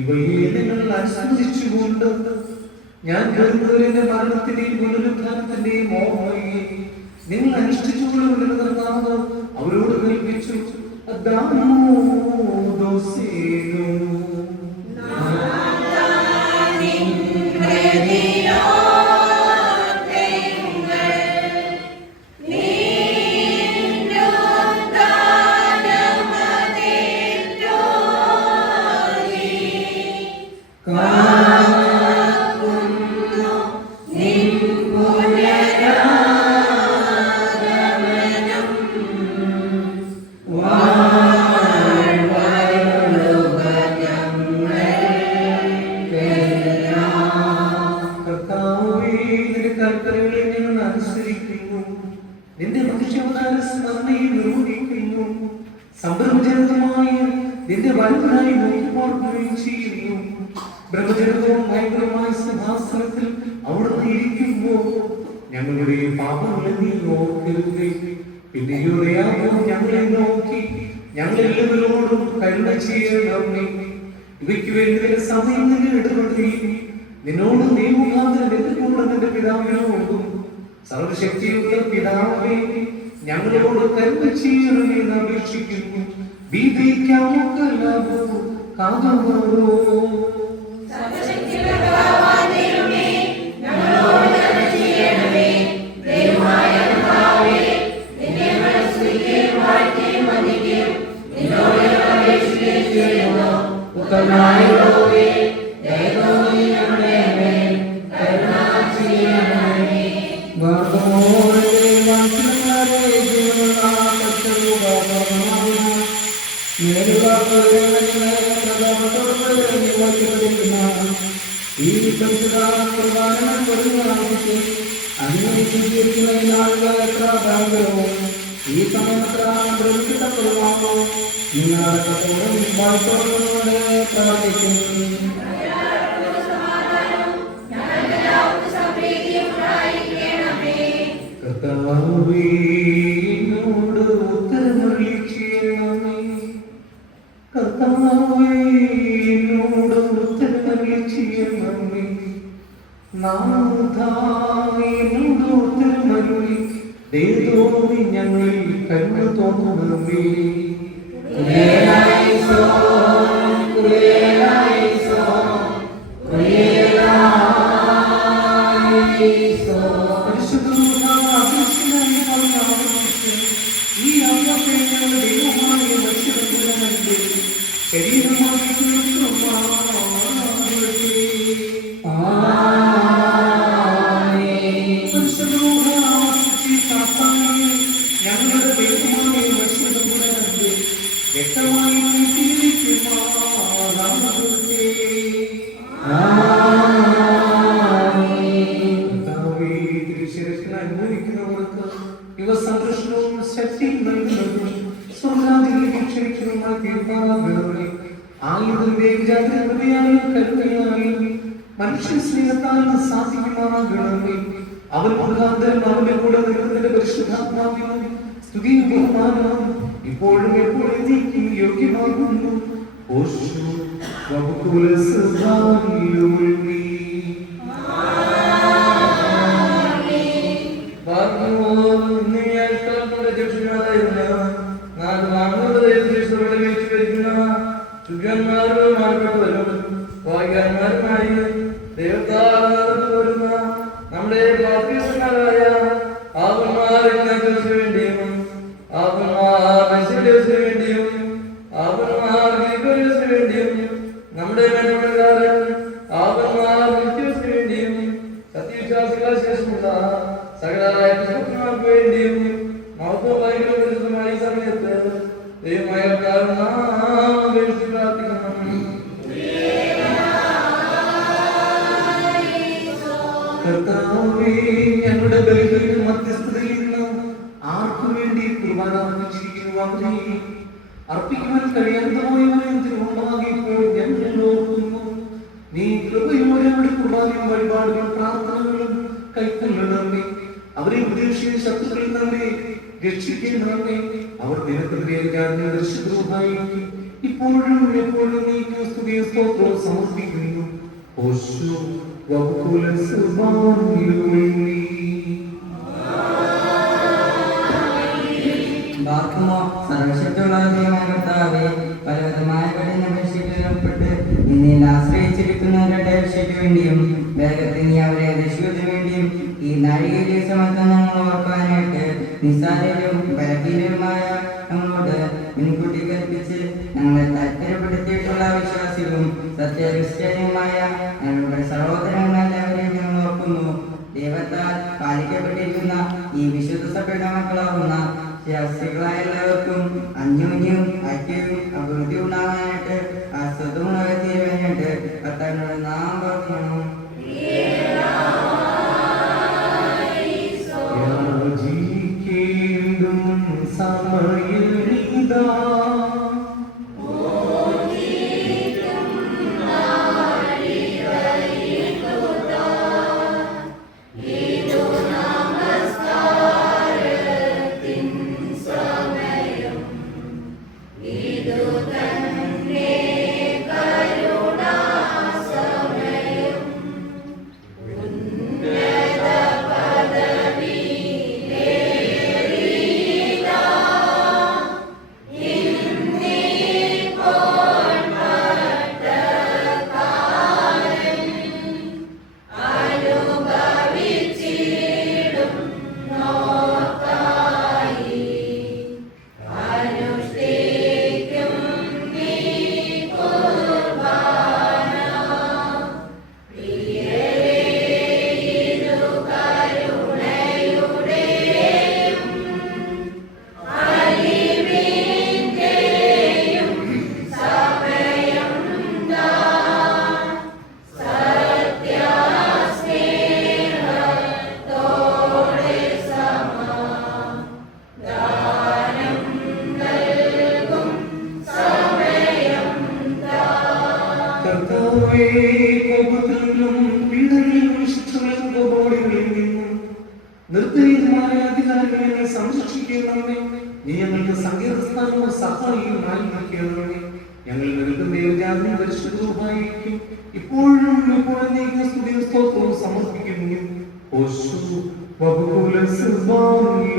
ഇവയെ നിങ്ങൾ അനുസ്മരിച്ചുകൊണ്ട് ഞാൻ കരുതലിന്റെ മരണത്തിന്റെയും പുനരുത്ഥാനത്തിന്റെയും ഓർമ്മയെ നിങ്ങൾ അനുഷ്ഠിച്ചുകൊള്ളുമെന്ന് കർത്താവ് അവരോട് കൽപ്പിച്ചു. നിന്റെ മനുഷ്യാവതാര സ്മരണയെ നിർവഹിക്കുന്നു. സംഭ്രമജനകമായ നിന്റെ വലുതായി നോക്കിപ്പാർക്കുകയും ചെയ്യുന്നു. ബ്രഹ്മജനകവും ഭയങ്കരമായ സിംഹാസനത്തിൽ അവിടുന്ന് ഇരിക്കുമ്പോൾ ഞങ്ങളുടെ പാപങ്ങളെ നീ ഓർക്കരുതേ. പിന്നെയോടെയാകോ ഞങ്ങളെ നോക്കി ഞങ്ങളെല്ലാവരോടും കരുണ ചെയ്യണമേ. ഇവയ്ക്ക് വേണ്ടി സമയം നിന്ന് ഇടപെടുകയും നിന്നോട് നീ മുഖാന്തരം എത്തിക്കൊണ്ട് നിന്റെ പിതാവിനോടും സർവശക്തിയുള്ള പിതാവേ ഞങ്ങളോട് കരുണ ചെയ്യണമെന്ന് അപേക്ഷിക്കുന്നു. ഞങ്ങളിൽ കരുണ തോന്നണമേ. മനുഷ്യ സ്നേഹത്താൽ സാധിക്കുമാറാകണമേ. അവൻ മുഖാന്തരം അവന്റെ കൂടെ നിൽക്കുന്നതിന്റെ പരിശുദ്ധാത്മാവിനും സ്തുതിയും ബഹുമാനവും ഇപ്പോഴും എപ്പോഴും നീക്കും യോഗ്യമാകുന്നു. നമ്മുടെ പാത്രീയന്മാരായ വേണ്ടിയും നമ്മുടെ വേണ്ടിയും സത്യവിശ്വാസികളെ ശേഷമുള്ള സകലമായ വേണ്ടിയും മഹത്വമായി സമയത്ത് ദൈവമായ പ്രാർത്ഥിക്കണം. കർത്താവേ, ഞങ്ങളുടെ ബലികളിൽ മധ്യസ്ഥതയിൽ നിന്ന് ആർക്കു വേണ്ടി കുർബാന അർപ്പിച്ചിരിക്കുന്നു അവരെ അർപ്പിക്കുവാൻ കഴിയാത്തവരെ തിരുമുമ്പാകെ ഇപ്പോൾ ഞങ്ങൾ ഓർക്കുന്നു. നീ കൃപയോടെ അവിടെ കുർബാനയും വഴിപാടുകളും പ്രാർത്ഥനകളും കൈക്കൊള്ളണമേ. അവരെ ഉപദേശിച്ച ശത്രുക്കളിൽ നമ്മെ രക്ഷിക്കണമേ. അവർ നിനക്കെതിരെ ശത്രുവായി ഇപ്പോഴും എപ്പോഴും നീ സ്തുതിയും സ്തോത്രവും സമർപ്പിക്കുന്നു. ഓശോ വകുല സുബാനി ബാക്കുമോ സർവശക്തിയുള്ള ദൈവമായ കർത്താവേ, പലവിധമായ കഠിന പരീക്ഷകളിൽപ്പെട്ട് നിന്നെ ആശ്രയിച്ചിരിക്കുന്നവരുടെ രക്ഷയ്ക്ക് വേണ്ടിയും വേഗത്തിൽ നീ അവരെ രക്ഷിക്കുന്നതിനു വേണ്ടിയും ഈ നാഴികയിലെ സമത്വം ഞങ്ങൾ ഓർക്കാനായിട്ട് നിസ്സാരരും ബലഹീനരുമായ ഞങ്ങളോട് മുൻകൂട്ടി കൽപ്പിച്ച് ഞങ്ങളെ താല്പര്യപ്പെടുത്തിയിട്ടുള്ള വിശ്വാസികളും സത്യനിഷ്ഠനുമായ ഞങ്ങളുടെ സഹോദരങ്ങളെല്ലാവരെയും ഞങ്ങൾ ഓർക്കുന്നു. ദൈവത്താൽ പാലിക്കപ്പെട്ടിരിക്കുന്ന ഈ വിശുദ്ധ സഭയുടെ മക്കളാവുന്ന ശാസ്ത്രികളായ എല്ലാവർക്കും അന്യോന്യവും ഐക്യവും അഭിവൃദ്ധി ഉണ്ടാകാനായിട്ട് അസ്വതമുണ്ടാകത്തീരുവാനായിട്ട് കർത്താവിനോട് നാം പ്രാർത്ഥിക്കണം. നിർദ്ദയമായ അധികാരികളെ സംരക്ഷിക്കണമേ. നീ ഞങ്ങൾക്ക് സങ്കീർത്തനവും സഹായിയുമായി നിൽക്കണമേ. ഞങ്ങൾ നിൽക്കുന്ന ദൈവജാതി പരിശുദ്ധവുമായിരിക്കും ഇപ്പോഴും എപ്പോഴും നീ സ്തുതിയും സ്തോത്രവും സമർപ്പിക്കുന്നു. ഓശോ വകുല സുബാനി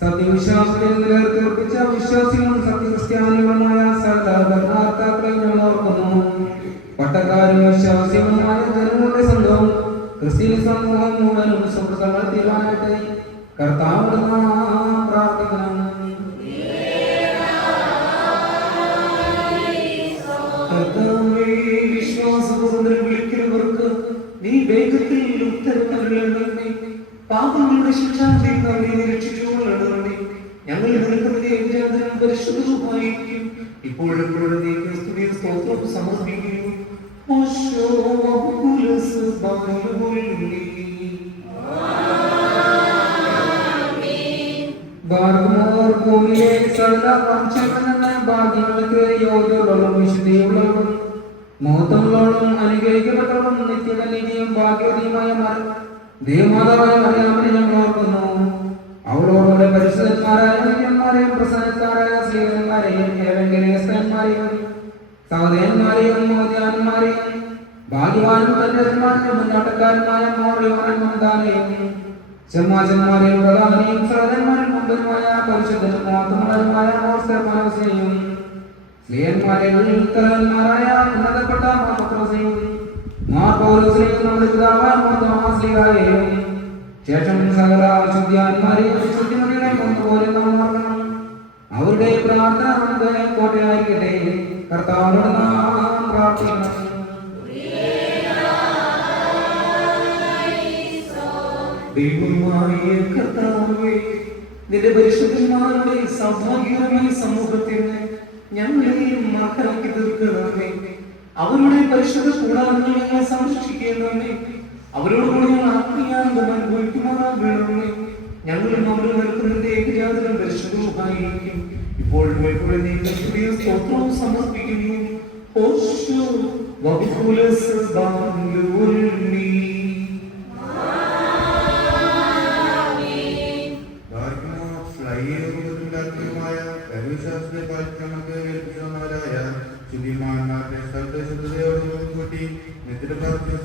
സത്യവിശ്വാസത്തിൽ നിലനിർത്തിച്ച വിശ്വാസികളും സത്യക്രിസ്ത്യാനികളുമായ സകലർത്താക്കളെ ഞങ്ങൾ ഓർക്കുന്നു. പട്ടക്കാരും വിശ്വാസികളുമായ ജനങ്ങളുടെ സംഘവും ക്രിസ്ത്യൻ സമൂഹം മുഴുവനും സുഹൃത്തുക്കൾ തീരുമാനത്തെ കർത്താവ് പ്രാർത്ഥിക്കണം. വിശ്വാസപൂർവ്വം വിളിക്കുന്നവർക്ക് നീ വേഗത്തിൽ ഉത്തരം നൽകണമേ. പാപങ്ങളുടെ ശിക്ഷാന്തേക്കാൾ നീ രക്ഷിച്ചുകൊള്ളണമേ. ഞങ്ങൾ നിൽക്കുന്ന പരിശുദ്ധവുമായിരിക്കും ഇപ്പോഴെപ്പോഴും നീക്ക് സ്തുതിയും സ്തോത്രവും സമർപ്പിക്കുന്നു. ഭൂമിയിലെ സകല ഭാഗ്യങ്ങൾക്ക് യോഗ്യമുള്ളവരും വിശുദ്ധിയുള്ളവരും മഹത്വമുള്ളവരും അനുഗ്രഹിക്കപ്പെട്ടവരും നിത്യനീതിയും ഭാഗ്യവതിയുമായ ദേവമാതാവായ മറിയാമിനെ ഞങ്ങൾ ഓർക്കുന്നു. അവളോടുള്ള പരിശുദ്ധന്മാരായ നീതിമാരെയും പ്രസന്നക്കാരായ സ്ത്രീകന്മാരെയും ഏവങ്കരേസ്തന്മാരെയും സഹോദരന്മാരെയും മോദ്യാന്മാരെയും ഭാഗ്യവാനും തന്റെമാരെയും മുന്നോട്ടക്കാരന്മായ മോറിയോനെയും ചെമ്മാചന്മാരെയും പ്രധാനിയും സഹോദരന്മാരും മുമ്പനുമായ പരിശുദ്ധനും മോത്തമുള്ളതുമായ മോസ്തർമാനോസിനെയും സ്ത്രീയന്മാരെയും തലവന്മാരായ ഉന്നതപ്പെട്ട മോത്തപ്രസയും പൗലോസിനെയും നമ്മുടെ പിതാവായ മോത്തമാസ്ലിഹായെയും ശേഷം സകല ശുദ്ധിയാന്മാരെയും ശുദ്ധിമതികളെയും കൊണ്ടുപോലെ നാം ഓർക്കണം. അവരുടെ പ്രാർത്ഥന നമുക്ക് കോട്ടയായിരിക്കട്ടെ. കർത്താവിനോട് നാം പ്രാർത്ഥിക്കണം. ദൈവമായ കർത്താവേ, നിന്റെ പരിശുദ്ധന്മാരുടെ സൗഭാഗ്യകരമായ സമൂഹത്തിന് ഞങ്ങളെയും മക്കളാക്കി തീർക്കണമേ. അവരുടെ പരിശുദ്ധ കൂടാരങ്ങൾ ഞങ്ങളെ സംരക്ഷിക്കണമേ. അവരോടുകൂടി ഞങ്ങൾ ആത്മീയാനന്ദം അനുഭവിക്കുമാറാകണമേ. ഞങ്ങളും അവരും നിൽക്കുന്നതിന്റെ ഏകജാതനം പരിശുദ്ധവുമായിരിക്കും. ഇപ്പോഴും എപ്പോഴും നിങ്ങൾ സ്തുതിയും സ്തോത്രവും സമർപ്പിക്കുന്നു. ഓശോ വകുലസ് ബാലുൽമീ.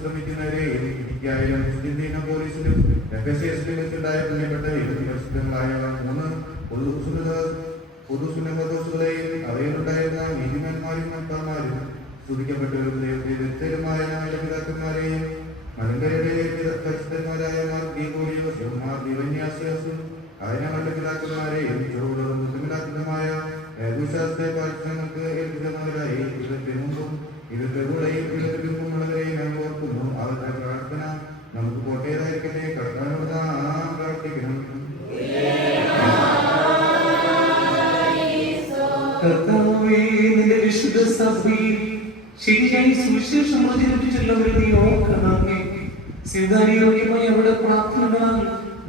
ശ്രമിക്കുന്നവരെയും എനിക്കായാലും മുസ്ലിം പോലീസിലും രഹസ്യത്തിലുണ്ടായ പുണ്യപ്പെട്ട പരിശുദ്ധങ്ങളായ 3 പൊതുസുന്നതോസുകളെയും അവയിലുണ്ടായിരുന്ന നീതിമാന്മാരും മക്കളമാരും സ്തുതിക്കപ്പെട്ടവരും ദൈവമായ പിതാക്കന്മാരെയും മലങ്കരയുടെ പരിശുദ്ധന്മാരായ മാർ ദീപോലിയോസും മാർ ദിവന്യാസിയോസും ആയിരങ്ങളുടെ പിതാക്കന്മാരെയും ചോടും ബുദ്ധിമിതാക്കന്മായ ഭൂശാസ്ത്ര പാഠങ്ങൾക്ക് ഏൽപ്പിക്കുന്നവരായി ഇവർക്ക് മുമ്പും ഇവരുടെ കൂടെയും ഇവർക്ക് മുമ്പുള്ളവരെയും ഞാൻ ഓർക്കുന്നു. അവരുടെ പ്രാർത്ഥന നമുക്ക് കോട്ടയതായിരിക്കട്ടെ. കർത്താവിനോട് പ്രാർത്ഥിക്കണം. കർത്താവേ, നിന്റെ വിശുദ്ധ സഭയിൽ ശരിയായി സുവിശേഷം പ്രചരിപ്പിച്ചുള്ളവരെ നീ ഓർക്കണമേ. സ്വീകാര്യോഗ്യമായി അവരുടെ പ്രാർത്ഥനകളാൽ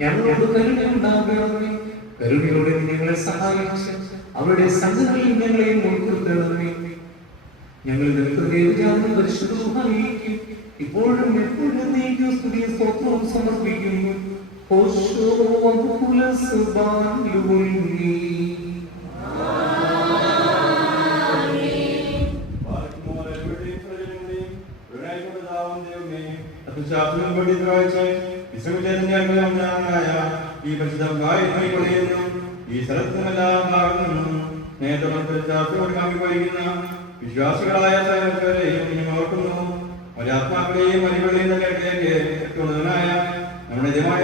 ഞങ്ങളോട് കരുണയുണ്ടാകണമേ. കരുണയോടെ നീ ഞങ്ങളെ സഹായിച്ച് അവരുടെ സംഘടനയിൽ ഞങ്ങളെയും ഉൾപ്പെടുത്തണമേ. ഞങ്ങൾ നിനക്ക് ദേവജാതം പരിശുദ്ധവുമായിരിക്കും. ഇപ്പോഴും എപ്പോഴും നീക്കും സ്തുതിയും സ്തോത്രവും സമർപ്പിക്കുന്നു. ഓശോ വകുലസ് ബാലുൽമീ. ഈ പരിശുദ്ധമായി ഈ സ്ഥലത്തുമെല്ലാം ഭാഗത്തുനിന്നും നേതൃത്വം വിശ്വാസികളായ സകലരെയും ഓർക്കുന്നു. ഒരാത്മാക്കളെയും അരികളെയും തന്നെയായ നമ്മുടെ ജമായ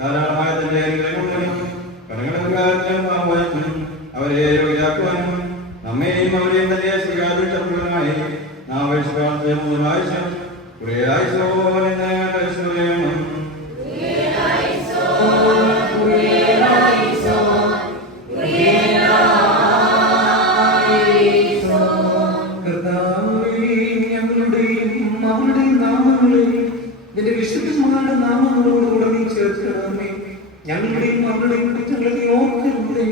ധാരാളമായ തന്റെ കടങ്ങളുടെ കാര്യത്തിലും അവരെ രോഗിയാക്കുവാനും നമ്മെയും അവരെയും തന്നെ സ്വീകാര്യമായി നാം ആവശ്യം കുറേ ആയുസോണം. നിന്റെ വിശുദ്ധന്മാരുടെ നാമങ്ങളോടുകൂടെ നീ ചേർക്കണമേ. ഞങ്ങളുടെയും അവരുടെയും കുറ്റങ്ങളെ നീ ഓർക്കരുതേ.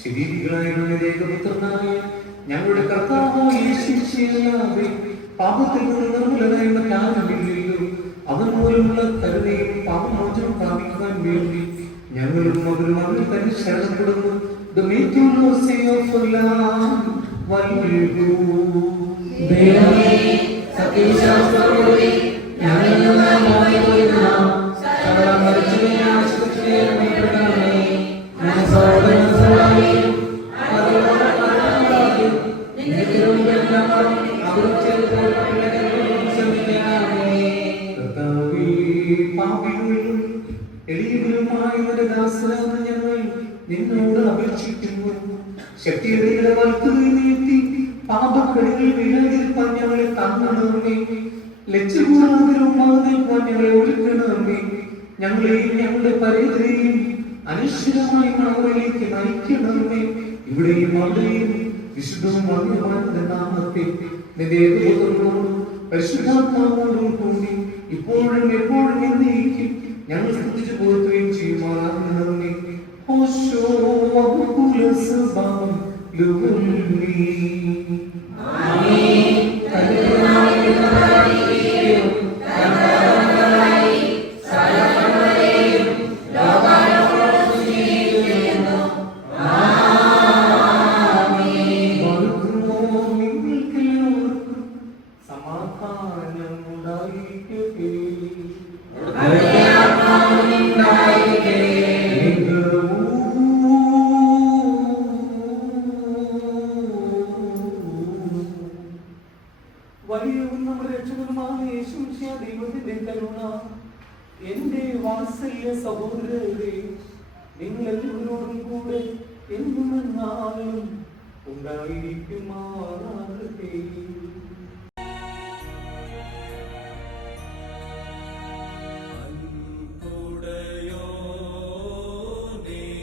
ശരീരികളായുള്ള ഏകപുത്രനായ ഞങ്ങളുടെ കർത്താവായ യേശുവല്ലാതെ പാപത്തിൽ നിന്ന് നിർമ്മലനായ മറ്റാരുമില്ലല്ലോ. അവൻ മൂലമുള്ള കരുണയും പാപമോചനം പ്രാപിക്കുവാൻ വേണ്ടി ഞങ്ങളും അവരും അവരിൽ തന്നെ ശരണപ്പെടുന്നു. നിന്നോട് അപേക്ഷിക്കുന്നു. ശക്തിയുടെ നീട്ടി പാപക്കടികൾ വീഴാതിരിക്കാൻ ഞങ്ങളെ താങ്ങണമേ. ലജ്ജകൂടാതിരുമാതിൽ ഞങ്ങളെ ഒരുക്കണമേ. ഞങ്ങളെയും ഞങ്ങളുടെ പരേതരെയും അനിശ്ചിതമായ മണവറിലേക്ക് നയിക്കണമേ. ഇവിടെയും അവിടെയും വിശുദ്ധവും വന്യമായ നാമത്തെ നിന്റെ ഏകപുത്രനോടും പരിശുദ്ധാത്മാവോടും കൂടി ഇപ്പോഴും എപ്പോഴും എന്നേക്കും ഞങ്ങൾ സ്തുതിച്ചു പോവുകയും ചെയ്യുമാറാകണമേ. ഓശോ വകുലസ് ബാലുൽമീ. എന്റെ വാത്സല്യ സഹോദരരെ, നിങ്ങളെല്ലാവരോടും കൂടെ എന്നും നാളും ഉണ്ടായിരിക്കുമാറാകട്ടെ. അൻപുടയോനേ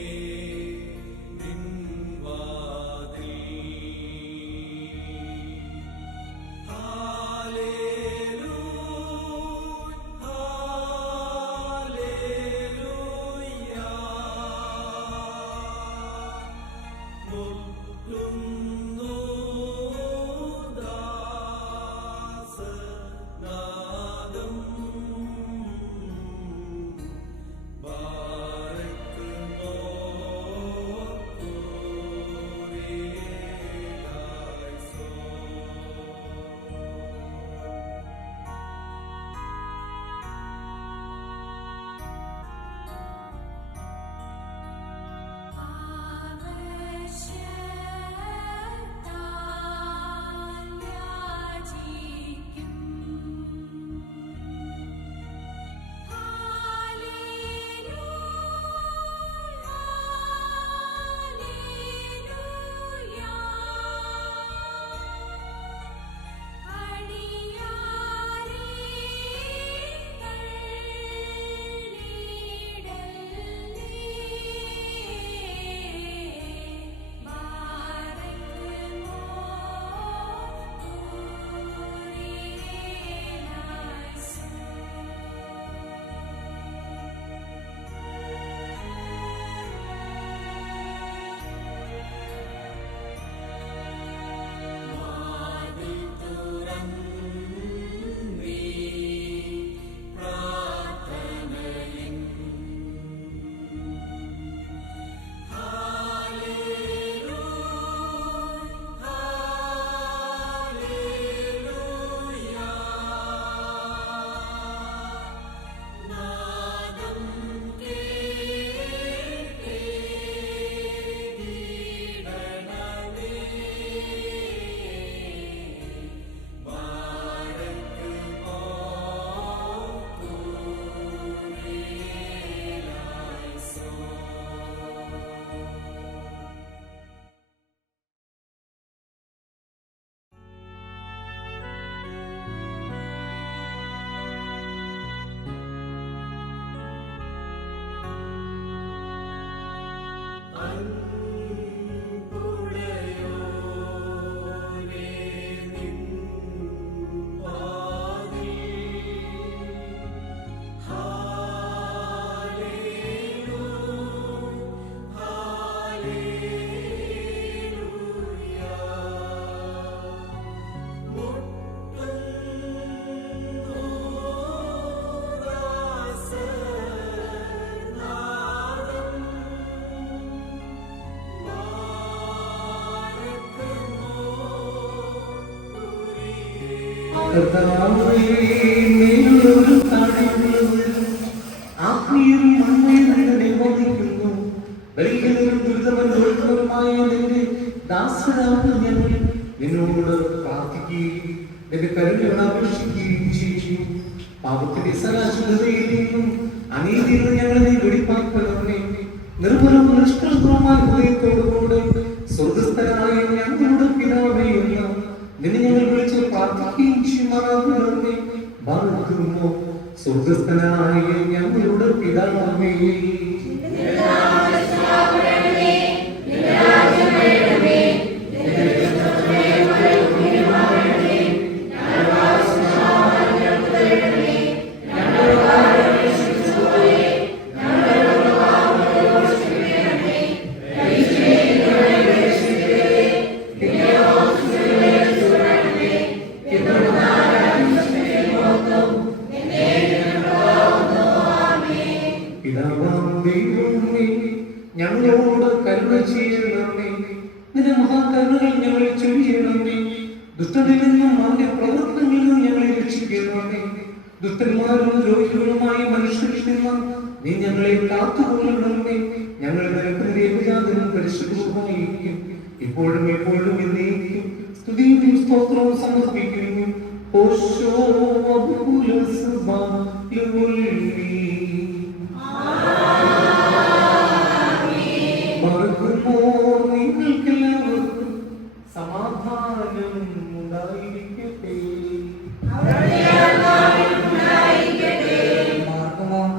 നിന്നോട് പ്രാർത്ഥിക്കുകയും നിന്റെ കരുണ അപേക്ഷിക്കുകയും ചെയ്യും. പാപത്തിന്റെ സലാശുദ്ധതയിൽ നിന്നും അനീതിയിൽ നിന്ന് ഞങ്ങളെ നീ വെടിപ്പാക്കണമേ. നിർമ്മലവും നിഷ്കളങ്കവുമായ ഹൃദയത്തോടുകൂടെ സ്വർഗസ്ഥനായ ഞങ്ങളുടെ പിതാവേ എന്ന് നിന്നെ ഞങ്ങൾ വിളിച്ച് പ്രാർത്ഥിക്കുകയും ചെയ്യുമാറാകണമേ. ബാറുക്കുമോ സ്വർഗസ്ഥനായ ഞങ്ങളുടെ പിതാവേ, ഞങ്ങളോട് കരുണ ചെയ്യണമേ. നിന്റെ മഹാകരുണകൾ ഞങ്ങളെ ചൊരിയണമേ. ദുഷ്ടനിൽ നിന്നും അവന്റെ പ്രവർത്തനങ്ങളിൽ നിന്നും ഞങ്ങളെ രക്ഷിക്കണമേ. ദുഷ്ടന്മാരും രോഗികളുമായ മനുഷ്യരിൽ നിന്നും നീ ഞങ്ങളെ കാത്തുകൊള്ളണമേ. ഞങ്ങൾ നിനക്ക് ഏകജാതനും പരിശുദ്ധമായിരിക്കും ഇപ്പോഴും എപ്പോഴും എന്നേക്കും സ്തുതിയും സ്തോത്രവും സമർപ്പിക്കുന്നു. ഓശോ നിങ്ങൾക്കെല്ലാവർക്കും സമാധാനം ഉണ്ടായിരിക്കട്ടെ.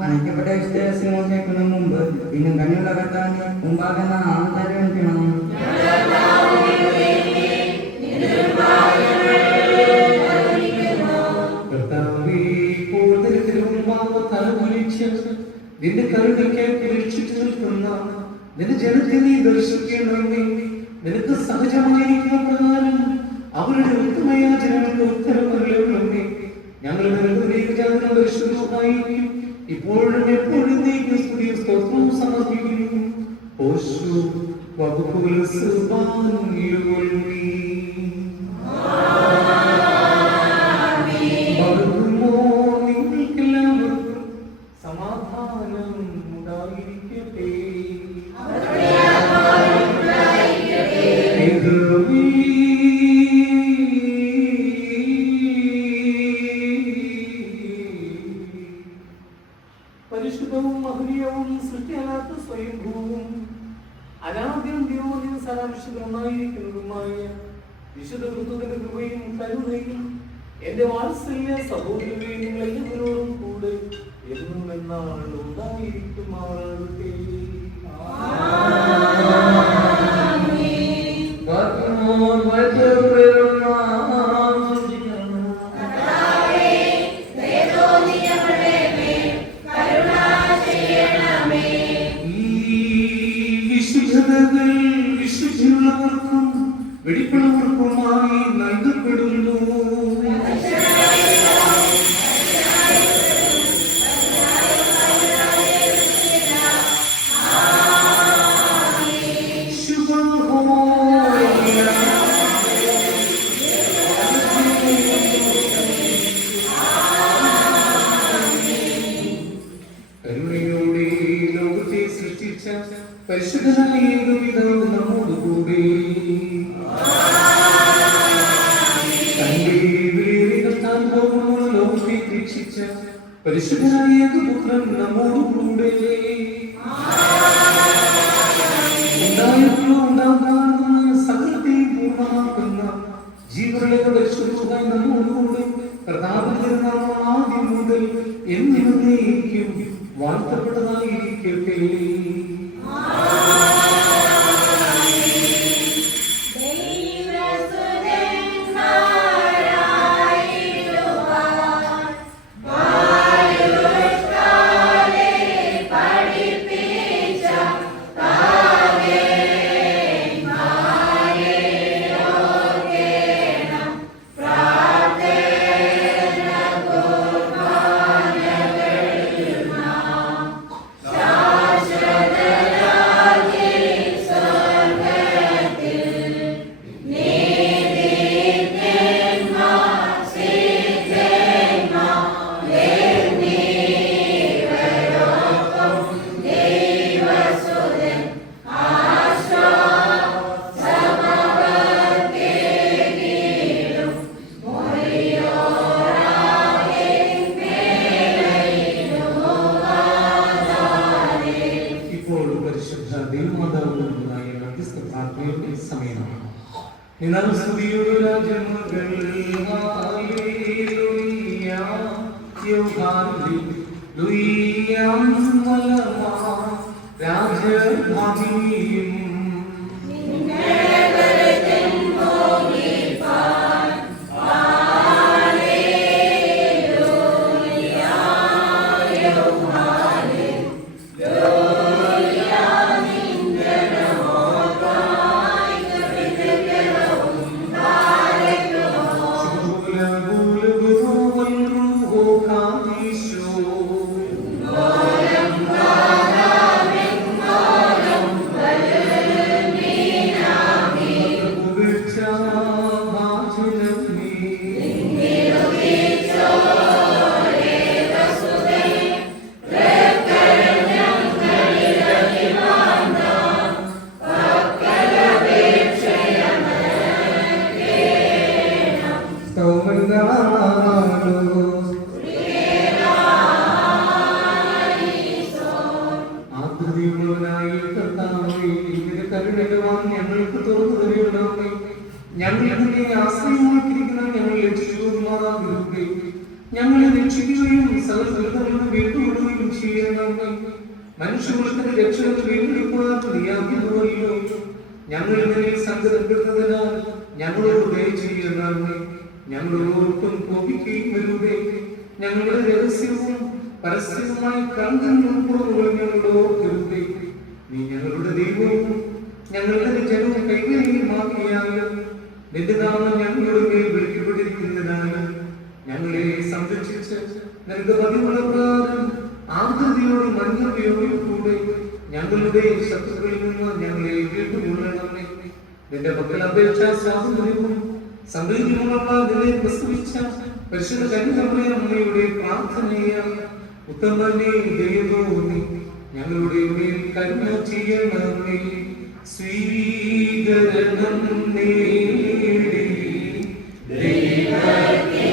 അനക്കപ്പെട്ട വിശ്വാസങ്ങൾ കേൾക്കുന്ന മുമ്പ് ഇന്നും കണ്ണുള്ള കർത്താവിന് മുമ്പാകെ നാം തരണിക്കണം. നിന്റെ കരുണയ്ക്കായി പരീക്ഷിച്ചു നിൽക്കുന്ന നിന്റെ ജനത്തെ നീ ദർശിക്കണമേ. നിനക്ക് സഹജമായിരിക്കുന്ന പ്രകാരം അവരുടെ ഉത്തമയാചനങ്ങൾക്ക് ഉത്തരമറിയണമേ. ഞങ്ങളുടെ നിരന്തരജാതനം പരിശുദ്ധമായിരിക്കും ഇപ്പോഴും എപ്പോഴും നീക്ക് സ്തുതിയും സ്തോത്രവും സമർപ്പിക്കുന്നു. ഓശോ നിങ്ങൾക്കെല്ലാവർക്കും സമാധാനം ഉണ്ടായിരിക്കട്ടെ. പരിശുദ്ധവും മഹനീയവും സൃഷ്ടിയല്ലാത്ത സ്വയംഭൂവും അനാദ്യം ദൈവവും സദാവിശുദ്ധമായിരിക്കുന്നതുമായ വിശുദ്ധ കൃത്യത്തിന്റെ കൃപയും കരുണയും എന്റെ വാത്സല്യ സഹോദരനെ നിങ്ങളെല്ലാവരോടും കൂടെ എന്നും എന്നാണ് ഉണ്ടായിരിക്കുമാറാകട്ടെ. വിശുദ്ധിയുള്ളവർക്കും വെടിപ്പുള്ളവർക്കുമായി നൽകപ്പെടുന്നു. കരുണയോടെ ലോകത്തെ സൃഷ്ടിച്ച പരിശുദ്ധനായ പിതാവ് നമ്മോടുകൂടെ തന്റെ ലോകത്തെ രക്ഷിച്ച പരിശുദ്ധനായ പുത്രൻ നമ്മോടുകൂടെ ഉണ്ടാകാവുന്ന സകലത്തെ പൂർണ്ണമാക്കുന്ന ജീവനുള്ള പരിശുദ്ധനായി നമ്മോടുകൂടെ പ്രതാപത്തിനാമം ആദ്യം മുതൽ എന്നേക്കും വാഴ്ത്തപ്പെട്ടതായിരിക്കട്ടെ. പരിശുദ്ധ ദൈവമാതാവുള്ളതായ മധ്യസ്ഥ പ്രാർത്ഥനയുടെ സമയമാണ്. എന്നാൽ സ്തുതിയുടെ രാജമകൾ ഹല്ലേലൂയ യുഗാലിലൂയ മലമാ രാജഭാവിയും ഞങ്ങൾക്ക് തുറന്നു തരുകയുണ്ടാവേ. ഞങ്ങളുടെ ആശ്രയമാക്കിയിരിക്കുന്ന ഞങ്ങൾ രക്ഷിച്ചുമാറാകരുതേ. ഞങ്ങളെ രക്ഷിക്കുകയും സകല ദുരിതങ്ങളും വീണ്ടുകൊള്ളുകയും ചെയ്യണമേ. മനുഷ്യകുലത്തിന്റെ രക്ഷകന് വീണ്ടെടുക്കുവാറിയാകുന്നുവല്ലോ. ഞങ്ങളിൽ നിന്നിൽ സങ്കടപ്പെടുന്നതിനാൽ ഞങ്ങളോട് ദയ ചെയ്യണമേ. ഞങ്ങളോടൊപ്പം കോപിക്കുകയും വരുതേ. ഞങ്ങളുടെ രഹസ്യവും പരസ്യവുമായ കണ്ണും പുറമുകളും ഞങ്ങളോർക്കരുതേ. നീ ഞങ്ങളുടെ ദൈവവും ഞങ്ങളുടെ ജനവും കൈകര്യമാക്കിയാലും നിന്റെ നാമം ഞങ്ങളുടെ മേൽ വിളിക്കപ്പെട്ടിരിക്കുന്നതിനാലും ഞങ്ങളെ സംരക്ഷിച്ച് നിനക്ക് പതിവുള്ള പ്രകാരം ആർദ്രതയോടും മഞ്ഞയോടും കൂടെ ഞങ്ങളുടെ ശത്രുക്കളിൽ നിന്ന് ഞങ്ങളെ വീണ്ടുകൊള്ളണമേ. നിന്റെ പക്കൽ അപേക്ഷാ സ്വാതന്ത്ര്യവും സമൃദ്ധിയുമുള്ള നിന്നെ പ്രസവിച്ച പരിശുദ്ധ കന്യകമറിയമ്മയുടെ പ്രാർത്ഥനയാൽ ഉത്തമനെ ദൈവമേ ഞങ്ങളുടെ മേൽ കരുണ ചെയ്യണമേ. സ്വീകരണം നേടി ദൈവത്തെ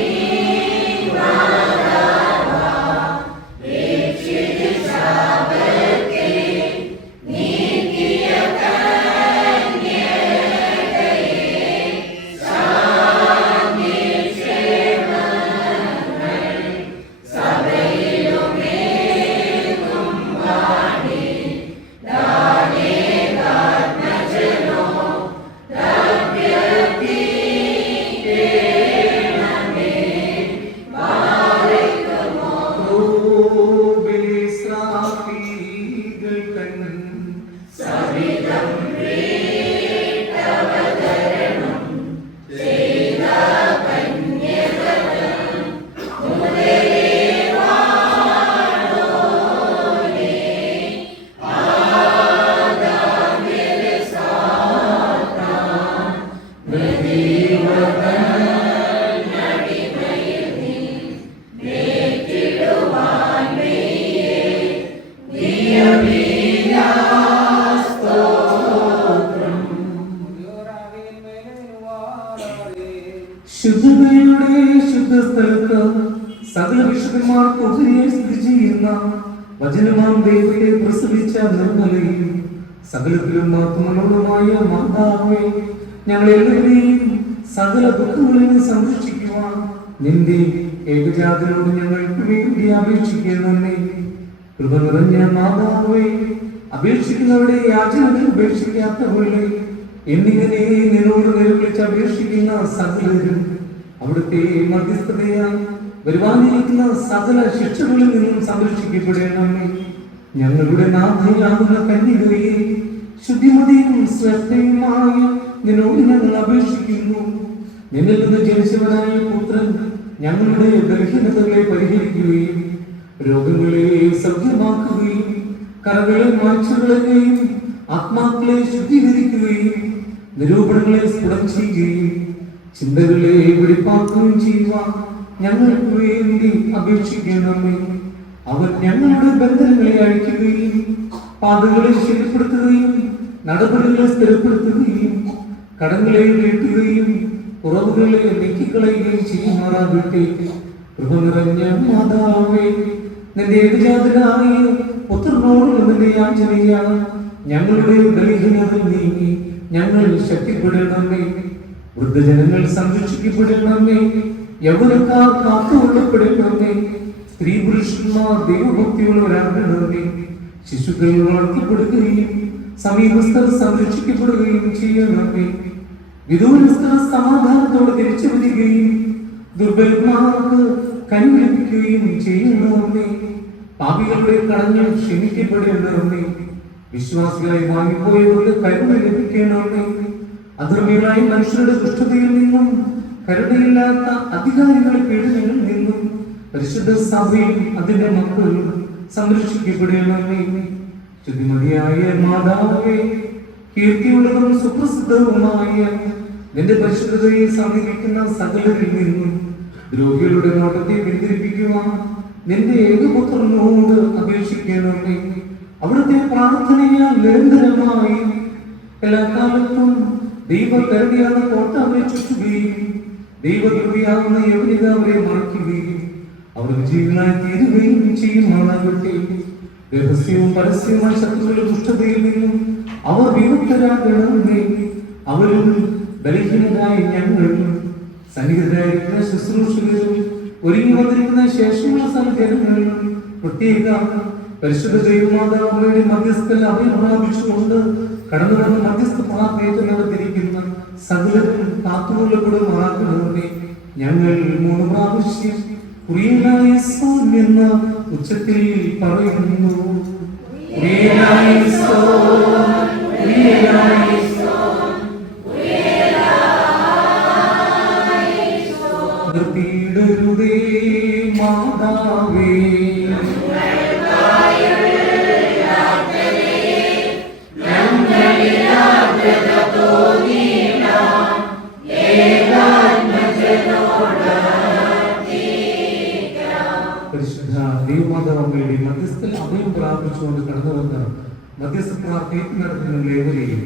ശുദ്ധതയുടെ ശുദ്ധസ്ഥലത്ത് സകല വിശുദ്ധന്മാർക്ക് ഉപരിയെ സ്ഥിതി ചെയ്യുന്ന വചനമാം ദൈവത്തെ പ്രസവിച്ച നിർമ്മലയും സകലത്തിലും മഹത്വമുള്ളതുമായ മാതാവേ, ഞങ്ങളെല്ലാവരെയും സകല ദുഃഖങ്ങളിൽ സംരക്ഷിക്കുവാൻ നിന്റെ ഏകജാതനോട് ഞങ്ങൾക്ക് വേണ്ടി അപേക്ഷിക്കുന്നേ. കൃപ നിറഞ്ഞ മാതാവേ, അപേക്ഷിക്കുന്നവരുടെ യാചനകൾ ഉപേക്ഷിക്കാത്തവളെ എന്നിങ്ങനെ നിന്നോട് നിലവിളിച്ച് അപേക്ഷിക്കുന്ന സകലരും അവിടുത്തെ മധ്യസ്ഥതയാൽ വരുവാനിരിക്കുന്ന സകല ശിക്ഷകളിൽ നിന്നും സംരക്ഷിക്കപ്പെടണമേ. ഞങ്ങളുടെ നാഥയാകുന്ന കന്യകയെ ശുദ്ധിമതിയും ശ്രദ്ധയുമായ നിന്നോട് ഞങ്ങൾ അപേക്ഷിക്കുന്നു. നിന്നിൽ നിന്ന് ജനിച്ചവനായ പുത്രൻ ഞങ്ങളുടെ ബലഹീനതകളെ പരിഹരിക്കുകയും രോഗങ്ങളെ സൗഖ്യമാക്കുകയും കറകളെ മായ്ച്ചുകളെയും ആത്മാക്കളെ ശുദ്ധീകരിക്കുകയും നിരൂപണങ്ങളെ സ്ഫുടം ചെയ്യുകയും ചിന്തകളെ വെളിപ്പാക്കുകയും ചെയ്യുവാൻ ഞങ്ങൾക്ക് വേണ്ടി അപേക്ഷിക്കണമേ. അവൻ ഞങ്ങളുടെ ബന്ധനങ്ങളെ അഴിക്കുകയും പാതകളെ ശരിപ്പെടുത്തുകയും നടപടികളെ സ്ഥിരപ്പെടുത്തുകയും കടങ്ങളെ വീട്ടുകയും കുറവുകളെ നീക്കിക്കളയുകയും ചെയ്യുമാറാകട്ടെ. കൃപ നിറഞ്ഞ മാതാവേ, നിന്റെ ഏകജാതനായ പുത്രനോട് നിന്റെ യാചനയാൽ ഞങ്ങളുടെ ബലഹീനത നീങ്ങി ഞങ്ങൾ ശക്തിപ്പെടണമേ. വൃദ്ധജനങ്ങൾ സംരക്ഷിക്കപ്പെടണമേ. യൗവനക്കാർ കാത്തുകൊള്ളപ്പെടണമേ. സ്ത്രീ പുരുഷന്മാർ ദൈവഭക്തിയുള്ളവരാകണമേ. ശിശുക്കൾ വളർത്തപ്പെടുകയും സമീപസ്ഥർ സംരക്ഷിക്കപ്പെടുകയും ചെയ്യണമേ. വിദൂരസ്ഥർ സമാധാനത്തോടെ തിരിച്ചു വരികയും ദുർബലന്മാർക്ക് കനി ലഭിക്കുകയും ചെയ്യണമേ. പാപികളുടെ കടങ്ങൾ ക്ഷമിക്കപ്പെടണമേ. വിശ്വാസികളായി വാങ്ങിപ്പോയവർക്ക് കരുണ ലഭിക്കണമേ. അധർമ്മികളായ മനുഷ്യരുടെ ദുഷ്ടതയിൽ നിന്നും കരുണയില്ലാത്ത അധികാരികളുടെ പീഡനങ്ങളിൽ നിന്നും പരിശുദ്ധ സഭയും അതിന്റെ മക്കളും സംരക്ഷിക്കപ്പെടണമേ. ശുദ്ധിമതിയായ മാതാവേ, കീർത്തിയുള്ളതും സുപ്രസിദ്ധവുമായ നിന്റെ പരിശുദ്ധതയെ സമീപിക്കുന്ന സകലരിൽ നിന്നും ദ്രോഹികളുടെ നോട്ടത്തെ പിന്തിരിപ്പിക്കുവാൻ നിന്റെ ഏകപുത്രനോട് അപേക്ഷിക്കണമേ. അവിടുത്തെ പ്രാർത്ഥനയാൽ നിരന്തരമായി എല്ലാ കാലത്തും ദൈവകരുണയാകുന്ന കോട്ട അവരെ ചുറ്റുകയും ദൈവകൃപയാകുന്ന യവനിക അവരെ മറയ്ക്കുകയും അവർ വിജയികളായി തീരുകയും ചെയ്യുമാറാകട്ടെ. രഹസ്യവും പരസ്യവുമായ ശത്രുക്കളുടെ ദുഷ്ടതയിൽ നിന്നും അവർ വിമുക്തരാകണമേ. അവരും ബലഹീനരായ ഞങ്ങളും സന്നിഹിതരായിരിക്കുന്ന ശുശ്രൂഷകരും ഒരുങ്ങി വന്നിരിക്കുന്ന ശേഷമുള്ള ജനങ്ങളും പ്രത്യേക പരിശുദ്ധ ദൈവമാതാവയുടെ മധ്യസ്ഥൽ അഭയം പ്രാപിച്ചുകൊണ്ട് കടന്നു വന്ന മധ്യസ്ഥ പ്രാർത്ഥനയിൽ നടന്നിരിക്കുന്ന സകലരും കാത്തുകൊള്ളപ്പെടുമാറാകണമേ. ഞങ്ങൾ 3 പ്രാവശ്യം കുറിയലായിസോൻ എന്ന ഉച്ചത്തിൽ പറയുന്നു. കുറിയലായിസോൻ, കുറിയലായിസോൻ, കുറിയലായിസോൻ. നിർത്തിയിടരുതേ മാതാവേ, പരിശുദ്ധ ദൈവമാതാവമ്മയുടെ മധ്യസ്ഥൽ അഭയം പ്രാപിച്ചുകൊണ്ട് കടന്നു വന്ന മധ്യസ്ഥ പ്രാർത്ഥന നടത്തുന്ന ഏവരെയും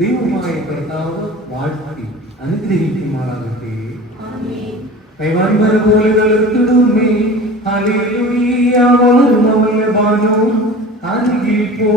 ദൈവമായ കർത്താവ് വാഴ്ത്തി അനുഗ്രഹിക്കുമാറാകട്ടെ. കൈവാരിമര പോലെ തളിർത്തിടുമേ. ഹല്ലേലൂയ. വളരുന്നവന്റെ ബാലവും അരികിൽ പോ.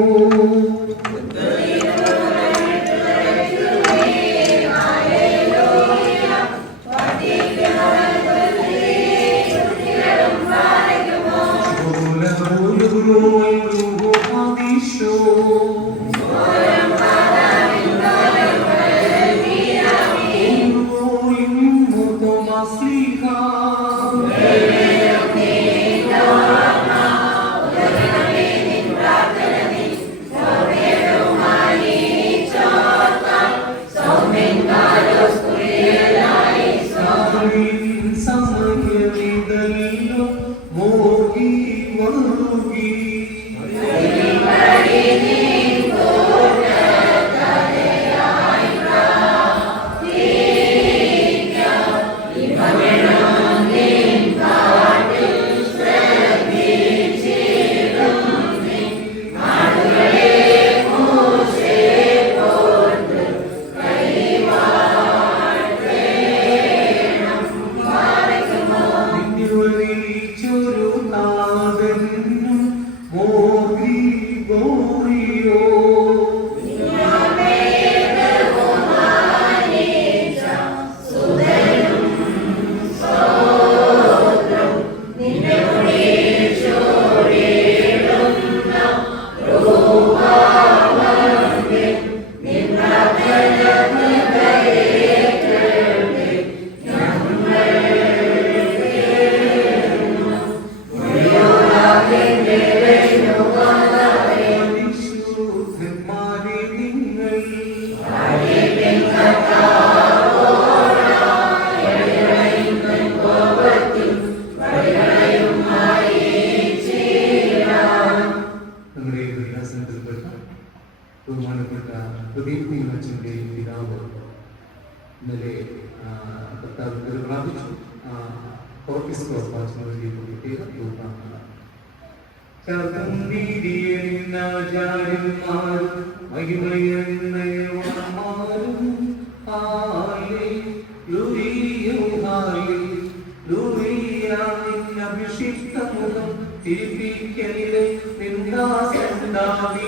ബഹുമാനപ്പെട്ട പ്രദീപ് അച്ഛൻ്റെ പിതാവ് ഇന്നലെ ഭർത്താവ് പ്രാപിച്ചു. അഭിഷിക്തമുഖം തിരിപ്പിക്കലിലെ നിന്ദാസന്ദാവീ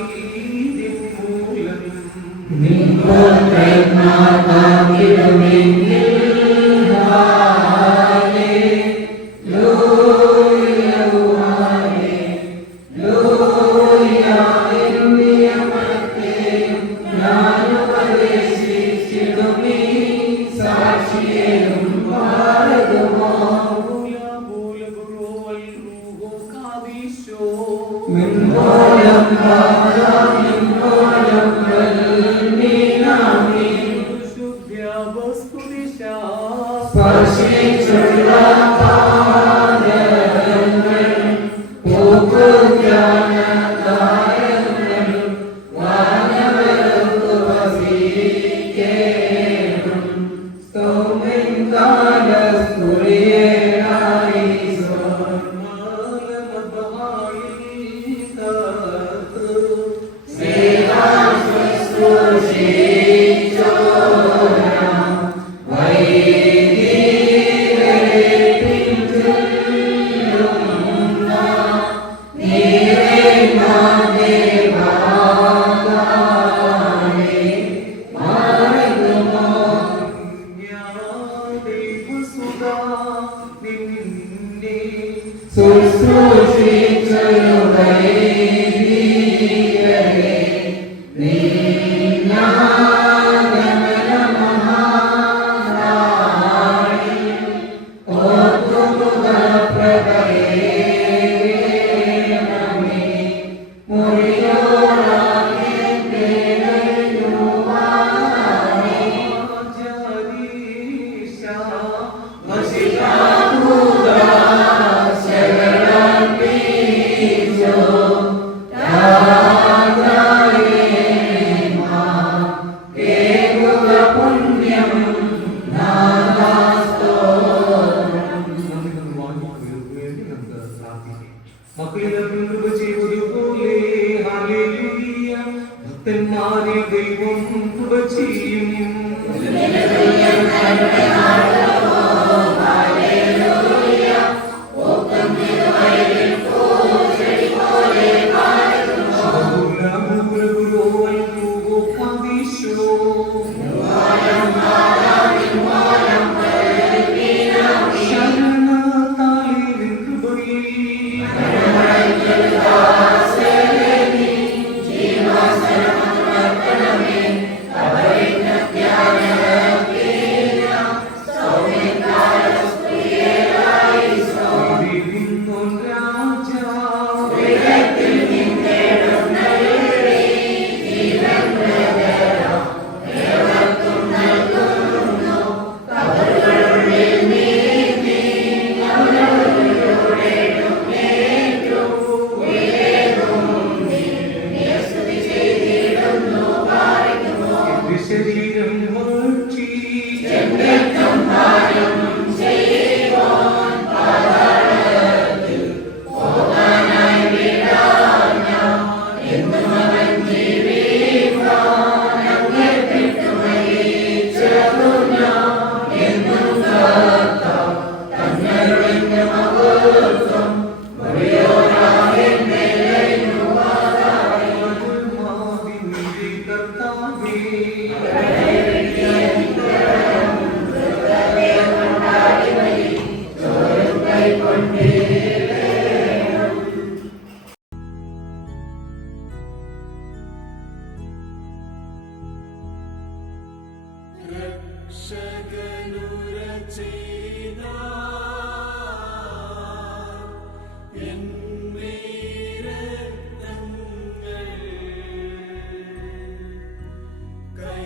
കൈ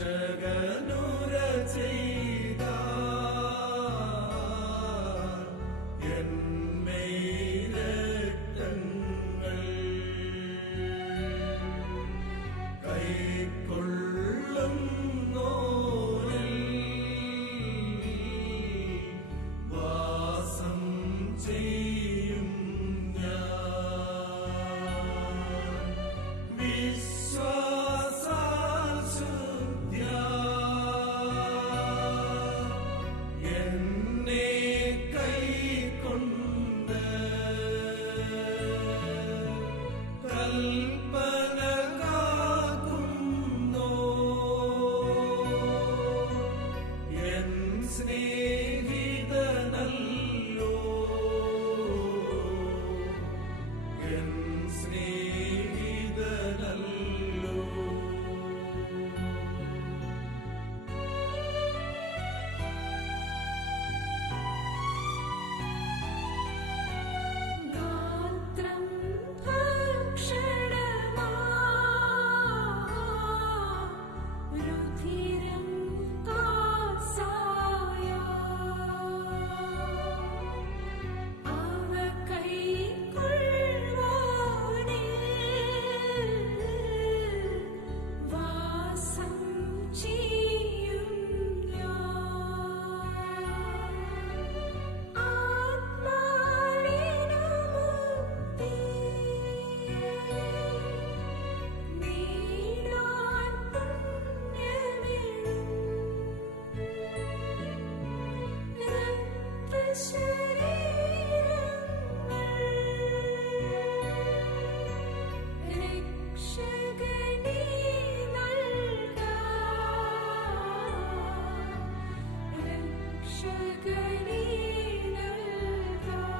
രക്ഷകനുര ചെയ്ത രക്തങ്ങൾ കൈക്കൊള്ളുന്നോരിൽ വാസം ചെയ്യും ഞാൻ വിശ്വാസാൽ ശുദ്ധ്യാ എന്നെ കൈക്കൊണ്ട് കൽപ്പന കാക്കുന്നോ എൻ സ്നേഹിതനല്ലോ എൻ സ്നേഹിതനല്ലോ ഗാത്രം ഭക്ഷണമാ രുധിരം കാസായ അവ കൈക്കൊള്ളുവാനിൽ വാസം ചെയ്യും ഞാൻ ആത്മാവിനുമുക്തി നീടാൻ പുണ്യമിടും രക്തശരീരങ്ങൾ രക്ഷകനീ നൽകാം രക്ഷകനീ നൽകാം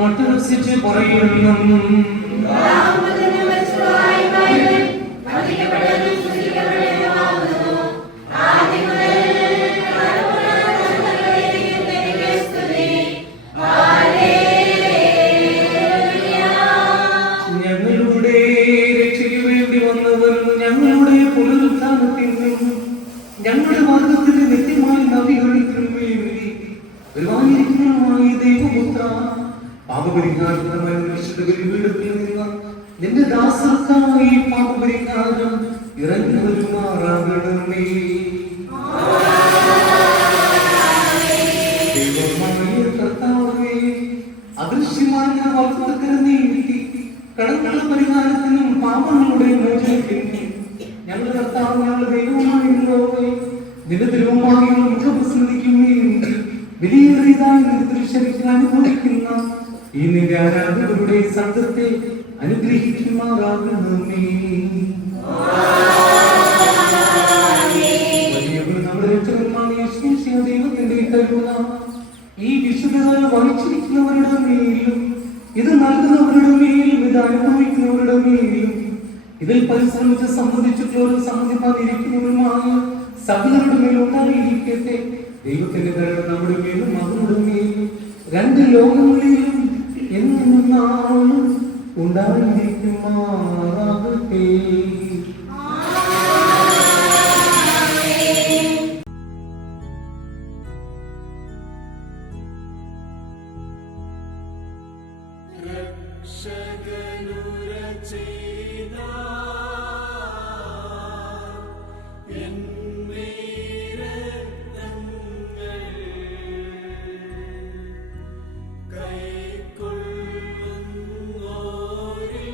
മട്ടുരസിച്ച് പറയുന്നു ഞങ്ങളുടെ രക്ഷയ്ക്ക് വേണ്ടി വന്നവർ ഞങ്ങളുടെ പുനരുത്ഥാനത്തിനും ഞങ്ങളുടെ മാർഗത്തിന്റെ നിത്യമായ നദികൾക്കും വേണ്ടി വരുവാനിരിക്കുന്നതുമായ ദൈവപുത്ര പാപപരിഹാരമായ വിശുദ്ധഗരിപീഠത്തിൽ നിന്ന് നിന്റെ ദാസർക്കായി പാപപരിഹാരം ഇറങ്ങി വരുമാറാകണമേ. ദൈവമായ കർത്താവേ, അദൃശ്യമായ വാഗ്ദത്തത്തിന് നീതി കടങ്ങളുടെ പരിഹാരത്തിനും പാപങ്ങളുടെ മോചനത്തിനും ഞങ്ങളുടെ കർത്താവ് ഞങ്ങളുടെ ദൈവമായുള്ളവേ, നിന്റെ ദൈവമായി മുഖപ്രസന്നിക്കും വേണ്ടി വിലയേറിയതായി ദൃശ്യത്തിൽ അനുഭവിക്കുന്ന ഈ നിന്റെ ആരാധകരുടെ സംഘത്തെ അനുഗ്രഹിക്കുമാറാകണമേ. വലിയവൻ നമ്മുടെ രക്ഷകനുമായ യേശുമിശിഹാ ദൈവത്തിന്റെ കരുണ ഈ വിശുദ്ധത വഹിച്ചിരിക്കുന്നവരുടെ മേലും ഇത് നൽകുന്നവരുടെ മേലും ഇത് അനുഭവിക്കുന്നവരുടെ മേലും ഇതിൽ പരിശ്രമിച്ച് സംബന്ധിച്ചിട്ടുള്ളവരും സംബന്ധിക്കാതിരിക്കുന്നവരുമായ സകലരുടെ മേലും ഉണ്ടായിരിക്കട്ടെ. ദൈവത്തിന്റെ കരുണ നമ്മുടെ മേലും അവരുടെ മേലും രണ്ട് ലോകങ്ങളിലും എന്നാളും ഉണ്ടായിരിക്കുമാറാകട്ടെ. രക്ഷകനുര ചെയ്ത രക്തങ്ങൾ കൈക്കൊള്ളുന്നോരിൽ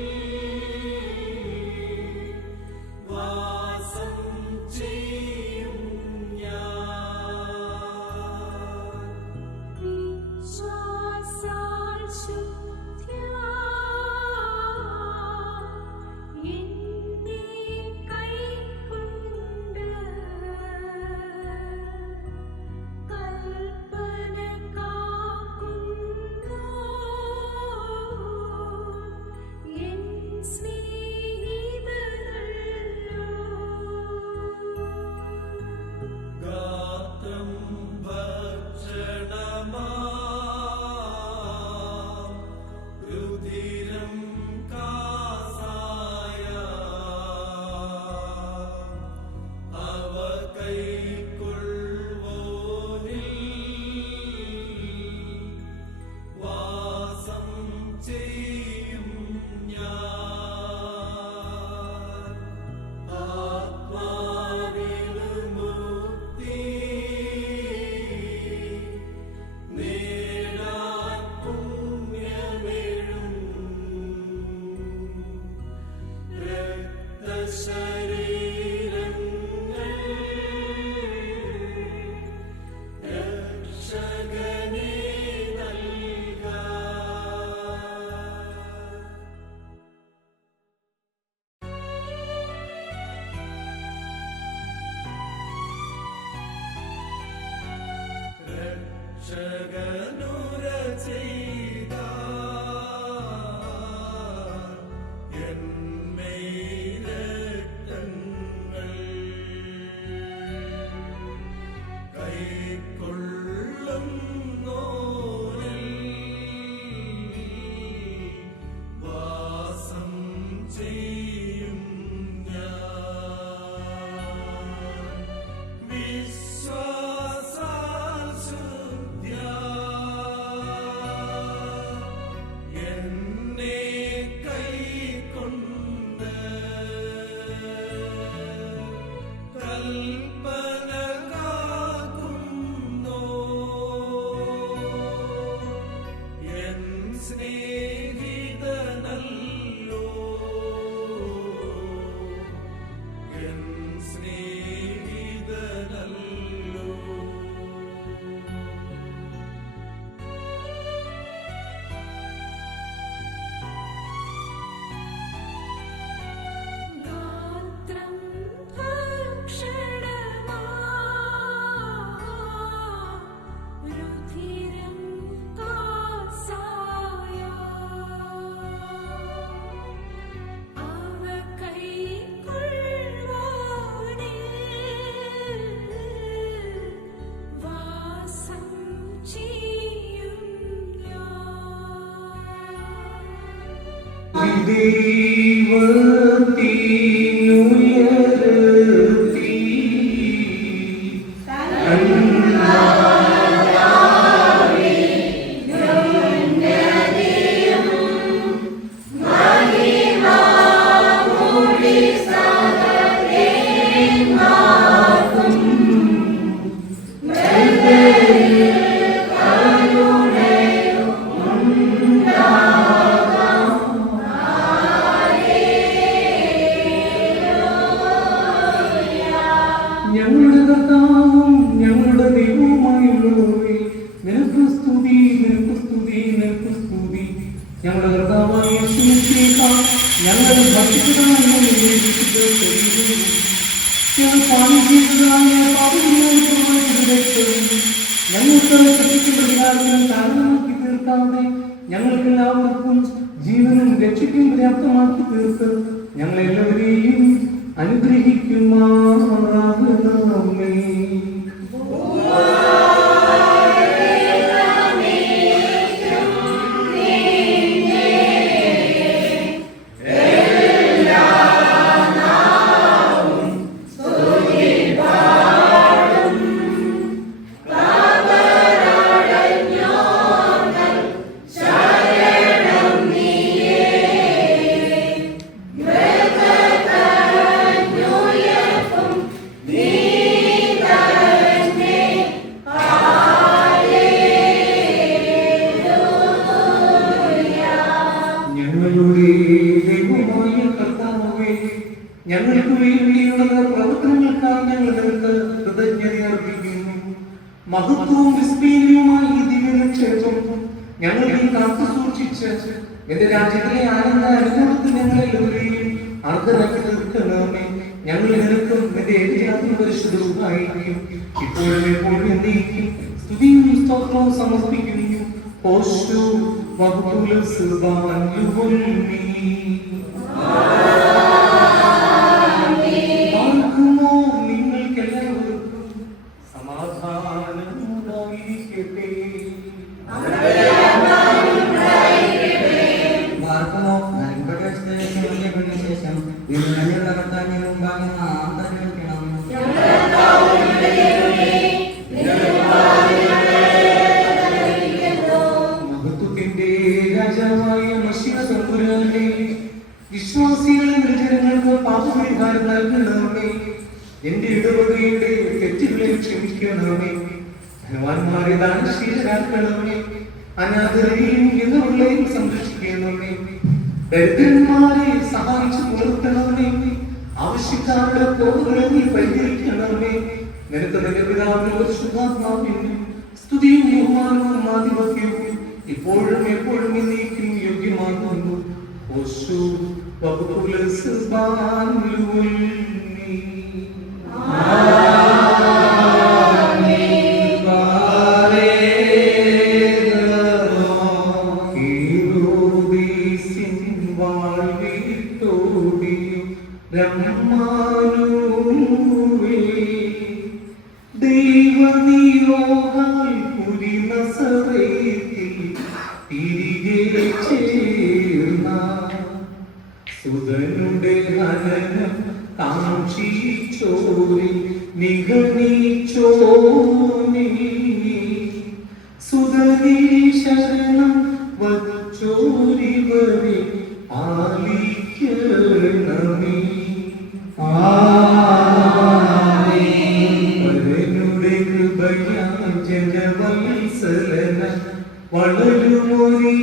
ശരീരങ്ങൾ രക്ഷകനെ നൽകാം. രക്ഷകനുര ചെയ്ത രക്തങ്ങൾ കൈക്കൊള്ളുന്നോരിൽ വാസം ചെയ്യും ഞാൻ. വിശ്വാസാൽ ശുദ്ധ്യാ എന്നെ കൈക്കൊണ്ട് കൽപ്പന കാക്കുന്നോ എൻ സ്നേഹിതനല്ലോ എൻ സ്നേഹിതനല്ലോ. ഗാത്രം ഭക്ഷണമാ രുധിരം കാസായ അവ കൈക്കൊള്ളുവാനേ വാസം ചെയ്യും ഞാൻ. ദൈവത്തിനുയരത്തിൽ ഞങ്ങളുടെ കർത്താവും ഞങ്ങളുടെ ദൈവവുമായുള്ളവരേ, നിനക്ക് സ്തുതി, നിനക്ക് സ്തുതി, നിനക്ക് സ്തുതി. ഞങ്ങളുടെ കർത്താവായ യേശുമിശിഹാ, ഞങ്ങൾ ഭക്ഷിച്ചതായ നിന്റെ വിശുദ്ധ ശരീരവും ഞങ്ങൾ പാനം ചെയ്തതായ പാപവിമോചനമായ രക്തവും ഞങ്ങൾക്ക് ശക്തിക്കും പ്രതികാരത്തിനും കാരണമാക്കി തീർക്കാതെ ഞങ്ങൾക്കെല്ലാവർക്കും ജീവനും രക്ഷയ്ക്കും പര്യാപ്തമാക്കി തീർത്ത് ഞങ്ങളെല്ലാവരെയും അനുഗ്രഹിക്കുമാറാകണമേ. ഞങ്ങളുടെ ദൈവമായ കർത്താവേ, ഞങ്ങൾക്ക് വേണ്ടിയുള്ള പ്രവർത്തനങ്ങൾക്കായി ഞങ്ങൾ നിനക്ക് കൃതജ്ഞത അർപ്പിക്കുന്നു. മഹത്വവും വിസ്മയവുമായി ഈ ദിവ്യക്ഷേത്രം ഞങ്ങൾ ഈ കാത്തു സൂക്ഷിച്ച് എന്റെ രാജ്യത്തിലെ ആനന്ദ അനുഭവത്തിൽ ഞങ്ങളെല്ലാവരെയും അർദ്ധരാക്കി തീർക്കണമേ. ഞങ്ങൾ നിനക്കും നിന്റെ ഏകജാതി പരിശുദ്ധവുമായിരിക്കും ഇപ്പോഴും എപ്പോഴും എന്നേക്കും സ്തുതിയും സ്തോത്രവും സമർപ്പിക്കുന്നു. ഓശോ വകുല സുബാനുവല്ലി ആർക്കുമോ നിങ്ങൾക്കെല്ലാവർക്കും സമാധാനം ഉണ്ടായിരിക്കട്ടെ. വാർത്തമോ നൽകപ്പെട്ട ശേഷം ഇത് കണ്ണുള്ള കർത്താവിന്റെ മുമ്പാകെ നാം തരവിക്കണം. മഹത്വത്തിന്റെ രാജാവായ മശിഹ തമ്പുരാനെ, വിശ്വാസികളെ ജനങ്ങൾക്ക് പാപപരിഹാരം നൽകണമേ. എന്റെ ഇടവകയുടെ തെറ്റുകളെ ക്ഷമിക്കണമേ. ധനവാന്മാരെ ദാനശീലരാക്കണമേ. അനാഥരെയും വിധവകളെയും സംരക്ഷിക്കണമേ. ദരിദ്രന്മാരെ സഹായിച്ചു പുലർത്തണമേ. ആവശ്യക്കാരുടെ കുറവുകളെ നീ പരിഹരിക്കണമേ. നിനക്ക് നിന്റെ പിതാവിനും പരിശുദ്ധാത്മാവിനും സ്തുതിയും ബഹുമാനവും ആധിപത്യവും ഇപ്പോഴും എപ്പോഴും എന്നേക്കും യോഗ്യമാകുന്നു. ഓശോ വകുപ്പുലസ് ബാലുവൽമീ. സുതനുടെ ഹനനം കാക്ഷിച്ചോരി നിഗണിച്ചോനി സുതനീ ശരണം വച്ചോരിവരെ ആലിക്കണമേ. വരനുടെ കൃപയാൽ ജനവത്സലന വളരുമൊരീശൻ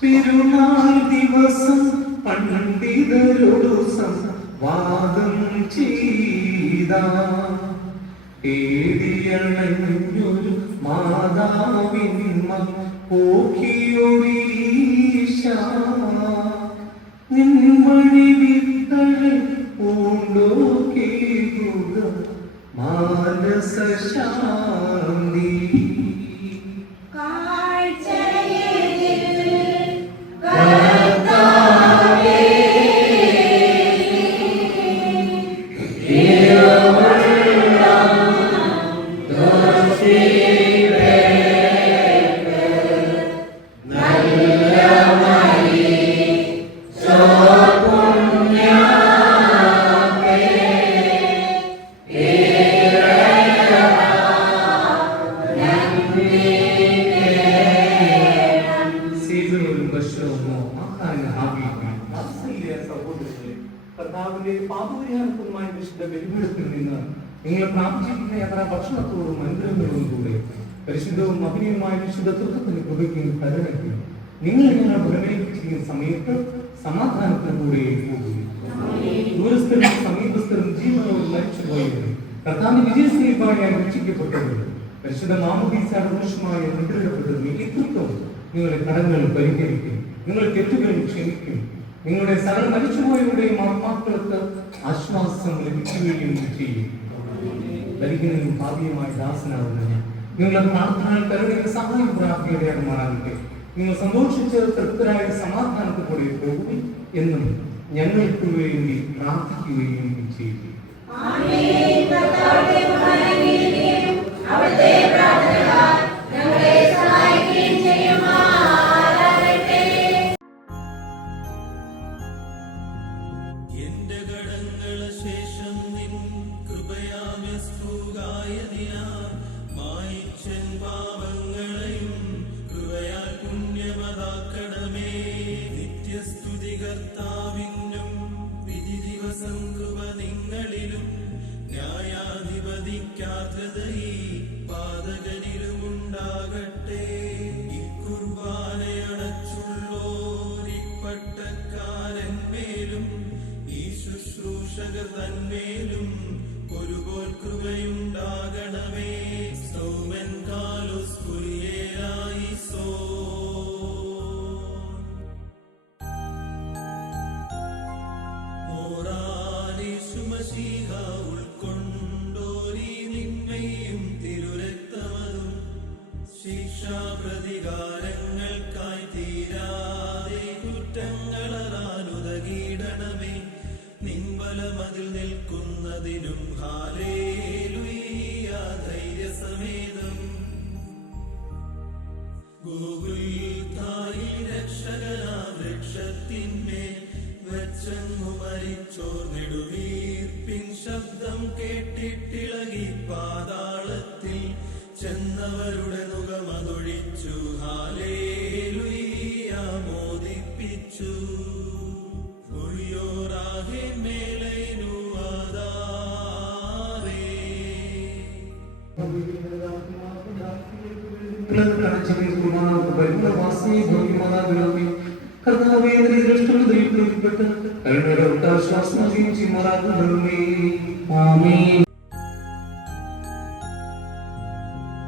പെരുന്നാൾ ദിവസം പണ്ഡിതരോടു സംവാദം ചെയ്ത ഏടിയണഞ്ഞൊരു മാതാവിന്മ പോക്കിയൊരീശ നിൻമണി വിത്തഴൽ പൂണ്ടോ കേകുക മാനസ ശാന്തി. കർത്താവിന്റെ പാപപരിഹാരത്തിനുമായ വിശുദ്ധ ബലിപീഠത്തിൽ നിന്ന് നിങ്ങൾ പ്രാപിച്ചിരിക്കുന്ന യാത്ര ഭക്ഷണത്തോടും അനുഗ്രഹങ്ങളോടും കൂടെ പരിശുദ്ധവും അഭിനയമായ വിശുദ്ധ തൃത്വത്തിന് കൃപയ്ക്കും കരുണയ്ക്കും നിങ്ങൾ ഞങ്ങൾ പ്രമേയിച്ചിരിക്കുന്ന സമയത്ത് സമാധാനത്തിന് കൂടെ പോകുകയും ദൂരസ്ഥരും സമീപസ്ഥരും ജീവനോട് മരിച്ചുപോയവരും കർത്താവിന്റെ വിജയസ്നേഹമായി രക്ഷിക്കപ്പെട്ടവരും പരിശുദ്ധ മാമോദീസ ആഘോഷമായ മുദ്രയിടപ്പെട്ടതും ഈ തൃത്വം നിങ്ങളുടെ കടങ്ങൾ പരിഹരിക്കും, നിങ്ങളുടെ തെറ്റുകൾ ക്ഷമിക്കും, നിങ്ങളുടെ സകല മരിച്ചുപോയവരുടെയും ആത്മാക്കൾക്ക് ആശ്വാസം ലഭിക്കുകയും ചെയ്യും. ബലിഹീനനും പാപിയുമായ ദാസനാവുന്ന ഞാൻ നിങ്ങളുടെ പ്രാർത്ഥനകൾ കരുണയുടെ സഹായം പ്രാപ്തിയുടെയാകുമാറാകട്ടെ. നിങ്ങൾ സന്തോഷിച്ച് തൃപ്തരായ സമാധാനത്തോടെ പോകുകയും എന്നും ഞങ്ങൾക്ക് വേണ്ടി പ്രാർത്ഥിക്കുകയും ചെയ്യും. എന്റെ കടങ്ങള ശേഷം നിൻ കൃപയാസ്തുകായതിനാൽ മായിച്ചൻ പാപങ്ങളെയും കൃപയാൽ പുണ്യമതാക്കണമേ. നിത്യസ്തുതി കർത്താവിനും വിധി ദിവസം കൃപ നിങ്ങളിലും ന്യായാധിപതിക്കാത്തതയി പാതകനിലുമുണ്ടാകട്ടെ. ഇക്കുർബാനയടച്ചുള്ളോരിപ്പട്ടക്കാരന്മേലും ഈ ശുശ്രൂഷകർ തന്മേലും ഒരുപോൽ കൃപയുണ്ടാകണമേ. സൗമൻ കാലോസ് കുരിയേലായി സോ ഓറാനീശുമശീഹ ഉൾക്കൊണ്ടോരീ നിന്മയും തിരുരക്തമതും ശിക്ഷാപ്രതികാരങ്ങൾക്കായി തീരാതെ കുറ്റങ്ങളറാനുതകീടണമേ. നിൻബലമതിൽ നിൽക്കുന്നതിനും ഹാലേലുയ്യ ധൈര്യസമേതം. ഗോകുൽത്തായിൽ രക്ഷകനാ വൃക്ഷത്തിന്മേൽ വെച്ചങ്ങു മരിച്ചോർ നെടുവീർപ്പിൻ ശബ്ദം കേട്ടിട്ടിളകി പാതാളത്തിൽ ചെന്നവരുടെ മുഖമതൊഴിച്ചു ഹാലേലുയ്യ മോദിപ്പിച്ചു. ഒഴിയോറാകെ മേലൈനു ആദാരേ. കർത്താവേ പ്രീതിപ്പെട്ട് കരുണയുടെ ഉത്താശ്വാസമാകുകയും ചെയ്യുമാറാകുന്നേ. ആമേൻ.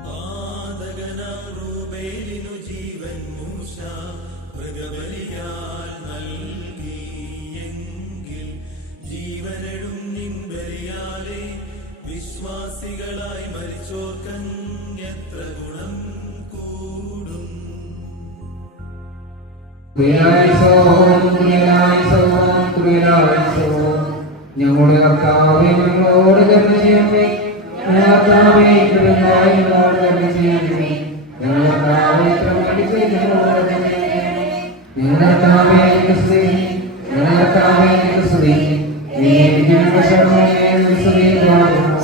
പാതകനാം റൂബേലിനു ജീവൻ മൂശ മൃഗബലിയാൽ നൽകിയെങ്കിൽ ജീവനെടും നിൻ ബലിയാലെ വിശ്വാസികളായി മരിച്ചോർക്കൻ എത്ര ഗുണം കൂടും. ഞങ്ങളുടെ കർത്താവേ, ഞങ്ങളോട് കരുണ ചെയ്യണമേ. കർത്താവേ, കൃപയായി ഞങ്ങളോട് കരുണ ചെയ്യണമേ. ഞങ്ങളുടെ കർത്താവേ, കൃപയായി ഞങ്ങളോട് കരുണ ചെയ്യണമേ. ഞങ്ങളുടെ കർത്താവേ, സ്തുതി. ഞങ്ങളുടെ കർത്താവേ, സ്തുതി.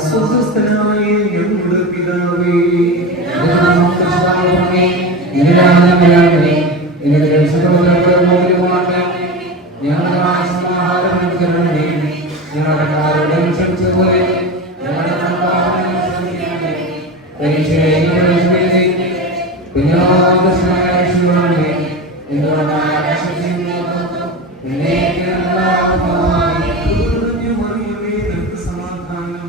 സ്വസ്ഥനായ ഞങ്ങളുടെ പിതാവേ, നിറഞ്ഞ മറിയമേ, നിനക്ക് സമാധാനം.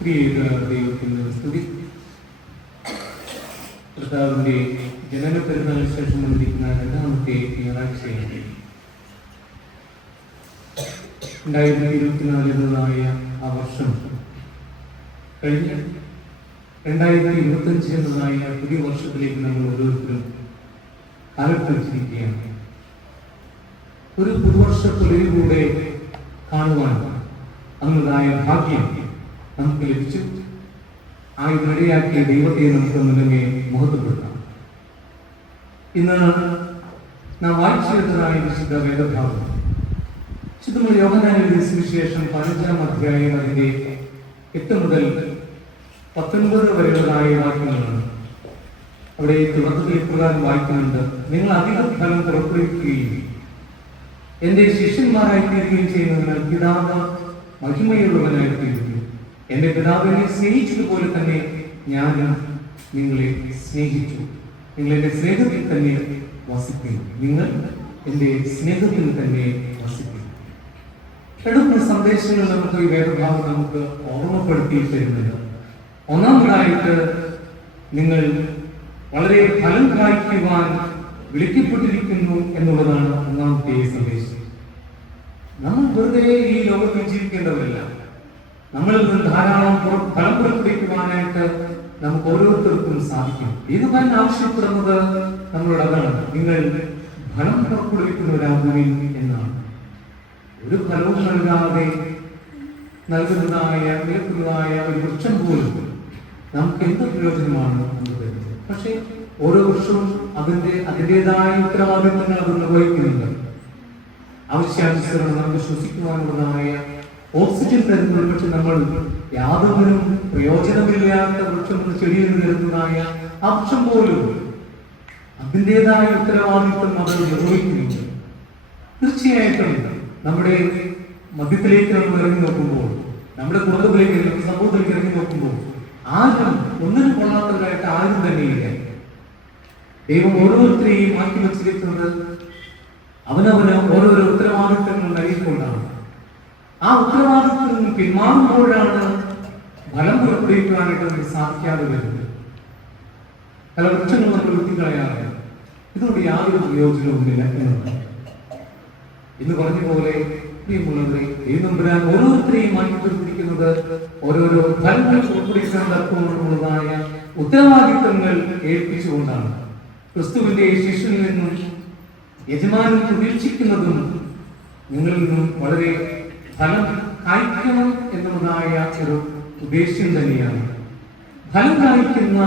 പ്രിയ ദൈവത്തിന് സ്തുതി. കർത്താവിന്റെ ജനന പെരുന്നാളിന് ശേഷം വന്നിരിക്കുന്ന രണ്ടാമത്തെ ഞായറാഴ്ചയാണ് 2024 എന്നതായ ആ വർഷം കഴിഞ്ഞ് 2025 എന്നതായ പുതിയ വർഷത്തിലേക്ക് നമ്മൾ ഓരോരുത്തരും കാലഘട്ടിച്ചിരിക്കുകയാണ്. ഒരു പുതുവർഷ പുലരിലൂടെ കാണുവാൻ അന്നതായ ഭാഗ്യം നമുക്ക് ലഭിച്ചു. ഇതിനിടയാക്കിയ ദൈവത്തെ നമുക്ക് മുന്നമേ മുഖത്തുപെടുത്താം. ഇന്ന് നാം വായിച്ചെടുത്തതായ വിശുദ്ധ വേദഭാഗം വിശുദ്ധ യോഹന്നാന്റെ സുവിശേഷം 15-ാം അധ്യായം അതിന്റെ 8 മുതൽ 19 വരെയുള്ളതായ വാക്യങ്ങളാണ്. അവിടെ തുടക്കത്തിൽ ഇപ്രകാരം വായിക്കുന്നുണ്ട്: നിങ്ങൾ അധിക ഫലം പുറപ്പെടുവിക്കുകയും എന്റെ ശിഷ്യന്മാരായി തീരുകയും ചെയ്യുന്നതിനാൽ പിതാവ് മഹിമയുള്ളവനായി തീരുന്നു. എന്റെ പിതാവിനെ സ്നേഹിച്ചതുപോലെ തന്നെ ഞാനും നിങ്ങളെ സ്നേഹിച്ചു. നിങ്ങൾ എന്റെ സ്നേഹത്തിൽ തന്നെ വസിക്കുന്നു. നിങ്ങൾ എന്റെ സ്നേഹത്തിൽ തന്നെ വസിക്കുന്നു. എടുക്കുന്ന സന്ദേശങ്ങൾ നമുക്ക് ഈ വേദഭാഗം നമുക്ക് ഓർമ്മപ്പെടുത്തി തരുന്നത്. ഒന്നാമതായിട്ട്, നിങ്ങൾ വളരെ ഫലം കായ്ക്കുവാൻ വിളിക്കപ്പെട്ടിരിക്കുന്നു എന്നുള്ളതാണ് ഒന്നാമത്തെ സന്ദേശം. നമ്മൾ വെറുതെ ഈ ലോകത്തിൽ ജീവിക്കേണ്ടവരല്ല. നമ്മളിൽ നിന്ന് ധാരാളം ഫലം പുറപ്പെടുവിക്കുവാനായിട്ട് നമുക്ക് ഓരോരുത്തർക്കും സാധിക്കും. ദൈവം ആവശ്യപ്പെടുന്നത് നമ്മളോട് അതാണ്: നിങ്ങൾ ഫലം പുറപ്പെടുവിക്കുന്നവരാകുവിൻ എന്നാണ്. ഒരു ഫലവും നൽകാതെ നൽകുന്നതായ നിൽക്കുന്നതായ ഒരു വൃക്ഷം പോലും നമുക്ക് എന്ത് പ്രയോജനമാണ് നമുക്ക് തരുന്നത്? പക്ഷേ ഓരോ വൃക്ഷവും അതിൻ്റെതായ ഉത്തരവാദിത്തങ്ങൾ അത് നിർവഹിക്കുന്നുണ്ട്. ആവശ്യാനുസരണം നമുക്ക് ശ്വസിക്കുവാനുള്ളതായ ഓക്സിജൻ തരുന്നത്. പക്ഷെ നമ്മൾ യാതൊന്നിനും പ്രയോജനമില്ലാത്ത വൃക്ഷം ചെടിയിൽ നിൽക്കുന്നതായ ആ വൃക്ഷം പോലും അതിൻ്റെതായ ഉത്തരവാദിത്വം അത് നിർവഹിക്കുന്നുണ്ട്. തീർച്ചയായിട്ടും നമ്മുടെ മധ്യത്തിലേക്ക് നമ്മൾ ഇറങ്ങി നോക്കുമ്പോൾ, നമ്മുടെ കുടുംബത്തിലേക്ക്, നമ്മുടെ സമൂഹത്തിലേക്ക് ഇറങ്ങി നോക്കുമ്പോൾ ആരും ഒന്നിനും കൊള്ളാത്തവരായിട്ട് ആരും തന്നെയില്ല. ദൈവം ഓരോരുത്തരെയും മാറ്റി വച്ചിരിക്കുന്നത് അവനവന് ഓരോരോ ഉത്തരവാദിത്തങ്ങൾ നൽകിക്കൊണ്ടാണ്. ആ ഉത്തരവാദിത്തത്തിൽ നിന്ന് പിന്മാറുമ്പോഴാണ് ഫലം പുറപ്പെടുവിക്കാനായിട്ട് നമുക്ക് സാധിക്കാതെ വരുന്നത്. പല വൃക്ഷങ്ങൾ നമ്മൾ വെട്ടിക്കളയാറ്. ഇതുകൊണ്ട് യാതൊരു പ്രയോജനവുമില്ല എന്നാണ്. ഇന്ന് പറഞ്ഞ പോലെ പ്രിയമുള്ളവരെ, ദൈവം ഓരോരുത്തരെയും മാറ്റിപ്പിടിക്കുന്നത് ഓരോരോ ഫലങ്ങൾ പുറപ്പെടുവിക്കാൻ തർക്കമുള്ളതായ ഉത്തരവാദിത്തങ്ങൾ ഏൽപ്പിച്ചുകൊണ്ടാണ്. ക്രിസ്തുവിന്റെ ശിഷ്യനിൽ നിന്നും യജമാനൻ പ്രതീക്ഷിക്കുന്നതും നിങ്ങളിൽ നിന്നും വളരെ ഫലം കായ്ക്കണം എന്നുള്ളതായ ഒരു ഉദ്ദേശ്യം തന്നെയാണ്. ഫലം കായ്ക്കുന്ന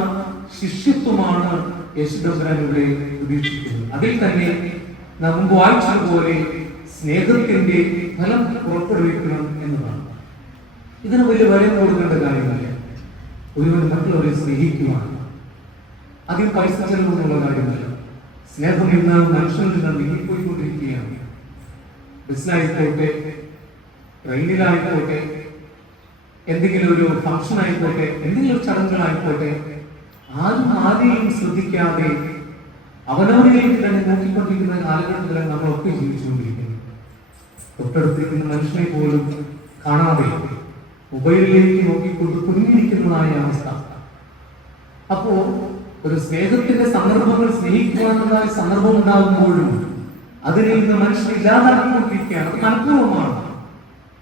ശിഷ്യത്വമാണ് യേശുദമ്പുരാൻ ഇവിടെ പ്രതീക്ഷിക്കുന്നത്. അതിൽ തന്നെ നാം മുമ്പ് വായിച്ചതുപോലെ സ്നേഹത്തിന്റെ ഫലം പുറപ്പെടുവിക്കണം എന്നതാണ്. ഇതിന് വലിയ വില കൊടുക്കേണ്ട കാര്യമില്ല. ഒരുവൻ മറ്റുള്ളവരെ സ്നേഹിക്കുവാൻ അധികം പൈസ ചെലവെന്നുള്ള കാര്യമല്ല. സ്നേഹം ഇന്ന് മനുഷ്യനിൽ നിന്ന് നീങ്ങിപ്പോയിക്കൊണ്ടിരിക്കുകയാണ്. ബസ്സിലായിക്കോട്ടെ, ട്രെയിനിലായിക്കോട്ടെ, എന്തെങ്കിലും ഒരു ഫംഗ്ഷൻ ആയിക്കോട്ടെ, എന്തെങ്കിലും ഒരു ചടങ്ങുകളായിക്കോട്ടെ, ആരെയും ശ്രദ്ധിക്കാതെ അവനവനിലേക്ക് തന്നെ നോക്കിക്കൊണ്ടിരിക്കുന്ന കാലഘട്ടത്തിലാണ് നമ്മളൊക്കെ ജീവിച്ചുകൊണ്ടിരിക്കുന്നത്. തൊട്ടടുത്തിരിക്കുന്ന മനുഷ്യനെ പോലും കാണാതെ മൊബൈലിലേക്ക് നോക്കിക്കൊണ്ട് കുടുങ്ങിയിരിക്കുന്നതായ അവസ്ഥ. അപ്പോ ഒരു സ്നേഹത്തിന്റെ സന്ദർഭങ്ങൾ, സ്നേഹിക്കുവാനുള്ളതായ സന്ദർഭം ഉണ്ടാകുമ്പോഴും അതിനെ ഇന്ന് മനുഷ്യൻ ഇല്ലാതാക്കിക്കൊണ്ടിരിക്കുകയാണ്. അത്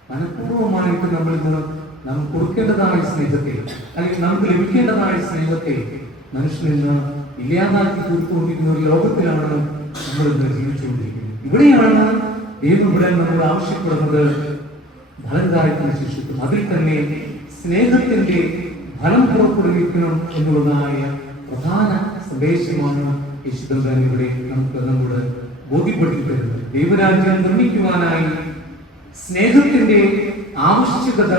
മനഃപൂർവ്വമായിട്ട് നമ്മൾ ഇന്ന് നമുക്ക് കൊടുക്കേണ്ടതായ സ്നേഹത്തെ, അല്ലെങ്കിൽ നമുക്ക് ലഭിക്കേണ്ടതായ സ്നേഹത്തെ മനുഷ്യൻ ഇന്ന് ഇല്ലാതാക്കി തീർത്തുകൊണ്ടിരിക്കുന്ന ഒരു ലോകത്തിലാണ് നമ്മൾ ഇന്ന് ജീവിച്ചുകൊണ്ടിരിക്കുന്നത്. ഇവിടെയാണ് ദൈവം ഇവിടെ നമ്മൾ ആവശ്യപ്പെടുന്നത് ഫലദായകത്തിന് ശിക്ഷിക്കും. അതിൽ തന്നെ സ്നേഹത്തിന്റെ ഫലം പുറപ്പെടുവിക്കണം എന്നുള്ളതായ പ്രധാന സന്ദേശമാണ് യേശുദാസൻ ഇവിടെ നമ്മോട് ബോധ്യപ്പെടുത്തി തരുന്നത്. ദൈവരാജ്യം നിർമ്മിക്കുവാനായി സ്നേഹത്തിന്റെ ആവശ്യകത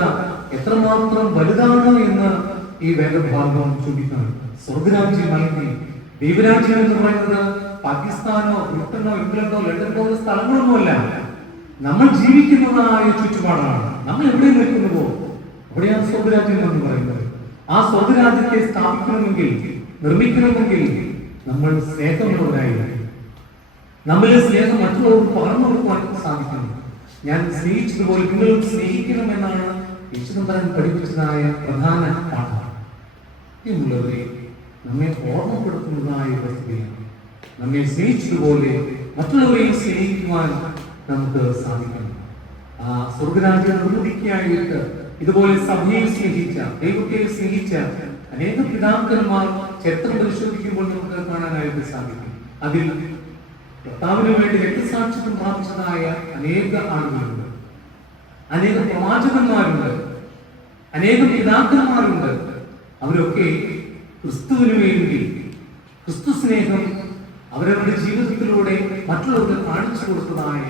എത്രമാത്രം വലുതാണ് എന്ന് ഈ വേദഭാഗം ചൂണ്ടിക്കാണും. സ്വർഗരാജ്യം അല്ലെങ്കിൽ ദൈവരാജ്യം എന്ന് പറയുന്നത് പാകിസ്ഥാനോ ബ്രിട്ടനോ ഇംഗ്ലണ്ടോ ലണ്ടനോ പോലുള്ള സ്ഥലങ്ങളൊന്നുമല്ല. നമ്മൾ ജീവിക്കുന്നതായ ചുറ്റുപാടാണ്. നമ്മൾ എവിടെ നിൽക്കുന്നുവോ അവിടെയാണ് സ്വർഗരാജ്യം എന്ന് പറയുന്നത്. ആ സ്വർഗരാജ്യത്തെ സ്ഥാപിക്കണമെങ്കിൽ, നിർമ്മിക്കണമെങ്കിൽ നമ്മൾ സ്നേഹമുള്ളവരായിരിക്കും. നമ്മളിൽ സ്നേഹം മറ്റുള്ളവർക്ക് പകർന്നു കൊടുക്കുവാൻ സാധിക്കണം. ഞാൻ സ്നേഹിച്ചതുപോലെ നിങ്ങളും സ്നേഹിക്കണം എന്നാണ് യേശുദാസൻ പഠിപ്പിച്ചതായ പ്രധാന പാഠം. പ്രിയമുള്ളവരെ, നമ്മെ ഓർമ്മപ്പെടുത്തുന്നതായ വസ്തുതയാണ്. നമ്മെ സ്നേഹിച്ചതുപോലെ മറ്റുള്ളവരെയും സ്നേഹിക്കുവാൻ നമുക്ക് സാധിക്കണം. ആ സ്വർഗരാജ്യ നിർമ്മിതിക്കായിട്ട് ഇതുപോലെ സഭയെ സ്നേഹിച്ച, ദൈവത്തെ സ്നേഹിച്ച അനേക പിതാക്കന്മാർ ചരിത്രം പരിശോധിക്കുമ്പോൾ നമുക്ക് കാണാനായിട്ട് സാധിക്കും. അതിൽ കർത്താവിന് വേണ്ടി രക്തസാക്ഷിത്വം പ്രാപിച്ചതായ അനേക ആളുകളുണ്ട്, അനേകം പ്രവാചകന്മാരുണ്ട്, അനേകം പിതാക്കന്മാരുണ്ട്. അവരൊക്കെ ക്രിസ്തുവിന് വേണ്ടി ക്രിസ്തു സ്നേഹം അവരവരുടെ ജീവിതത്തിലൂടെ മറ്റുള്ളവർക്ക് കാണിച്ചു കൊടുത്തതായ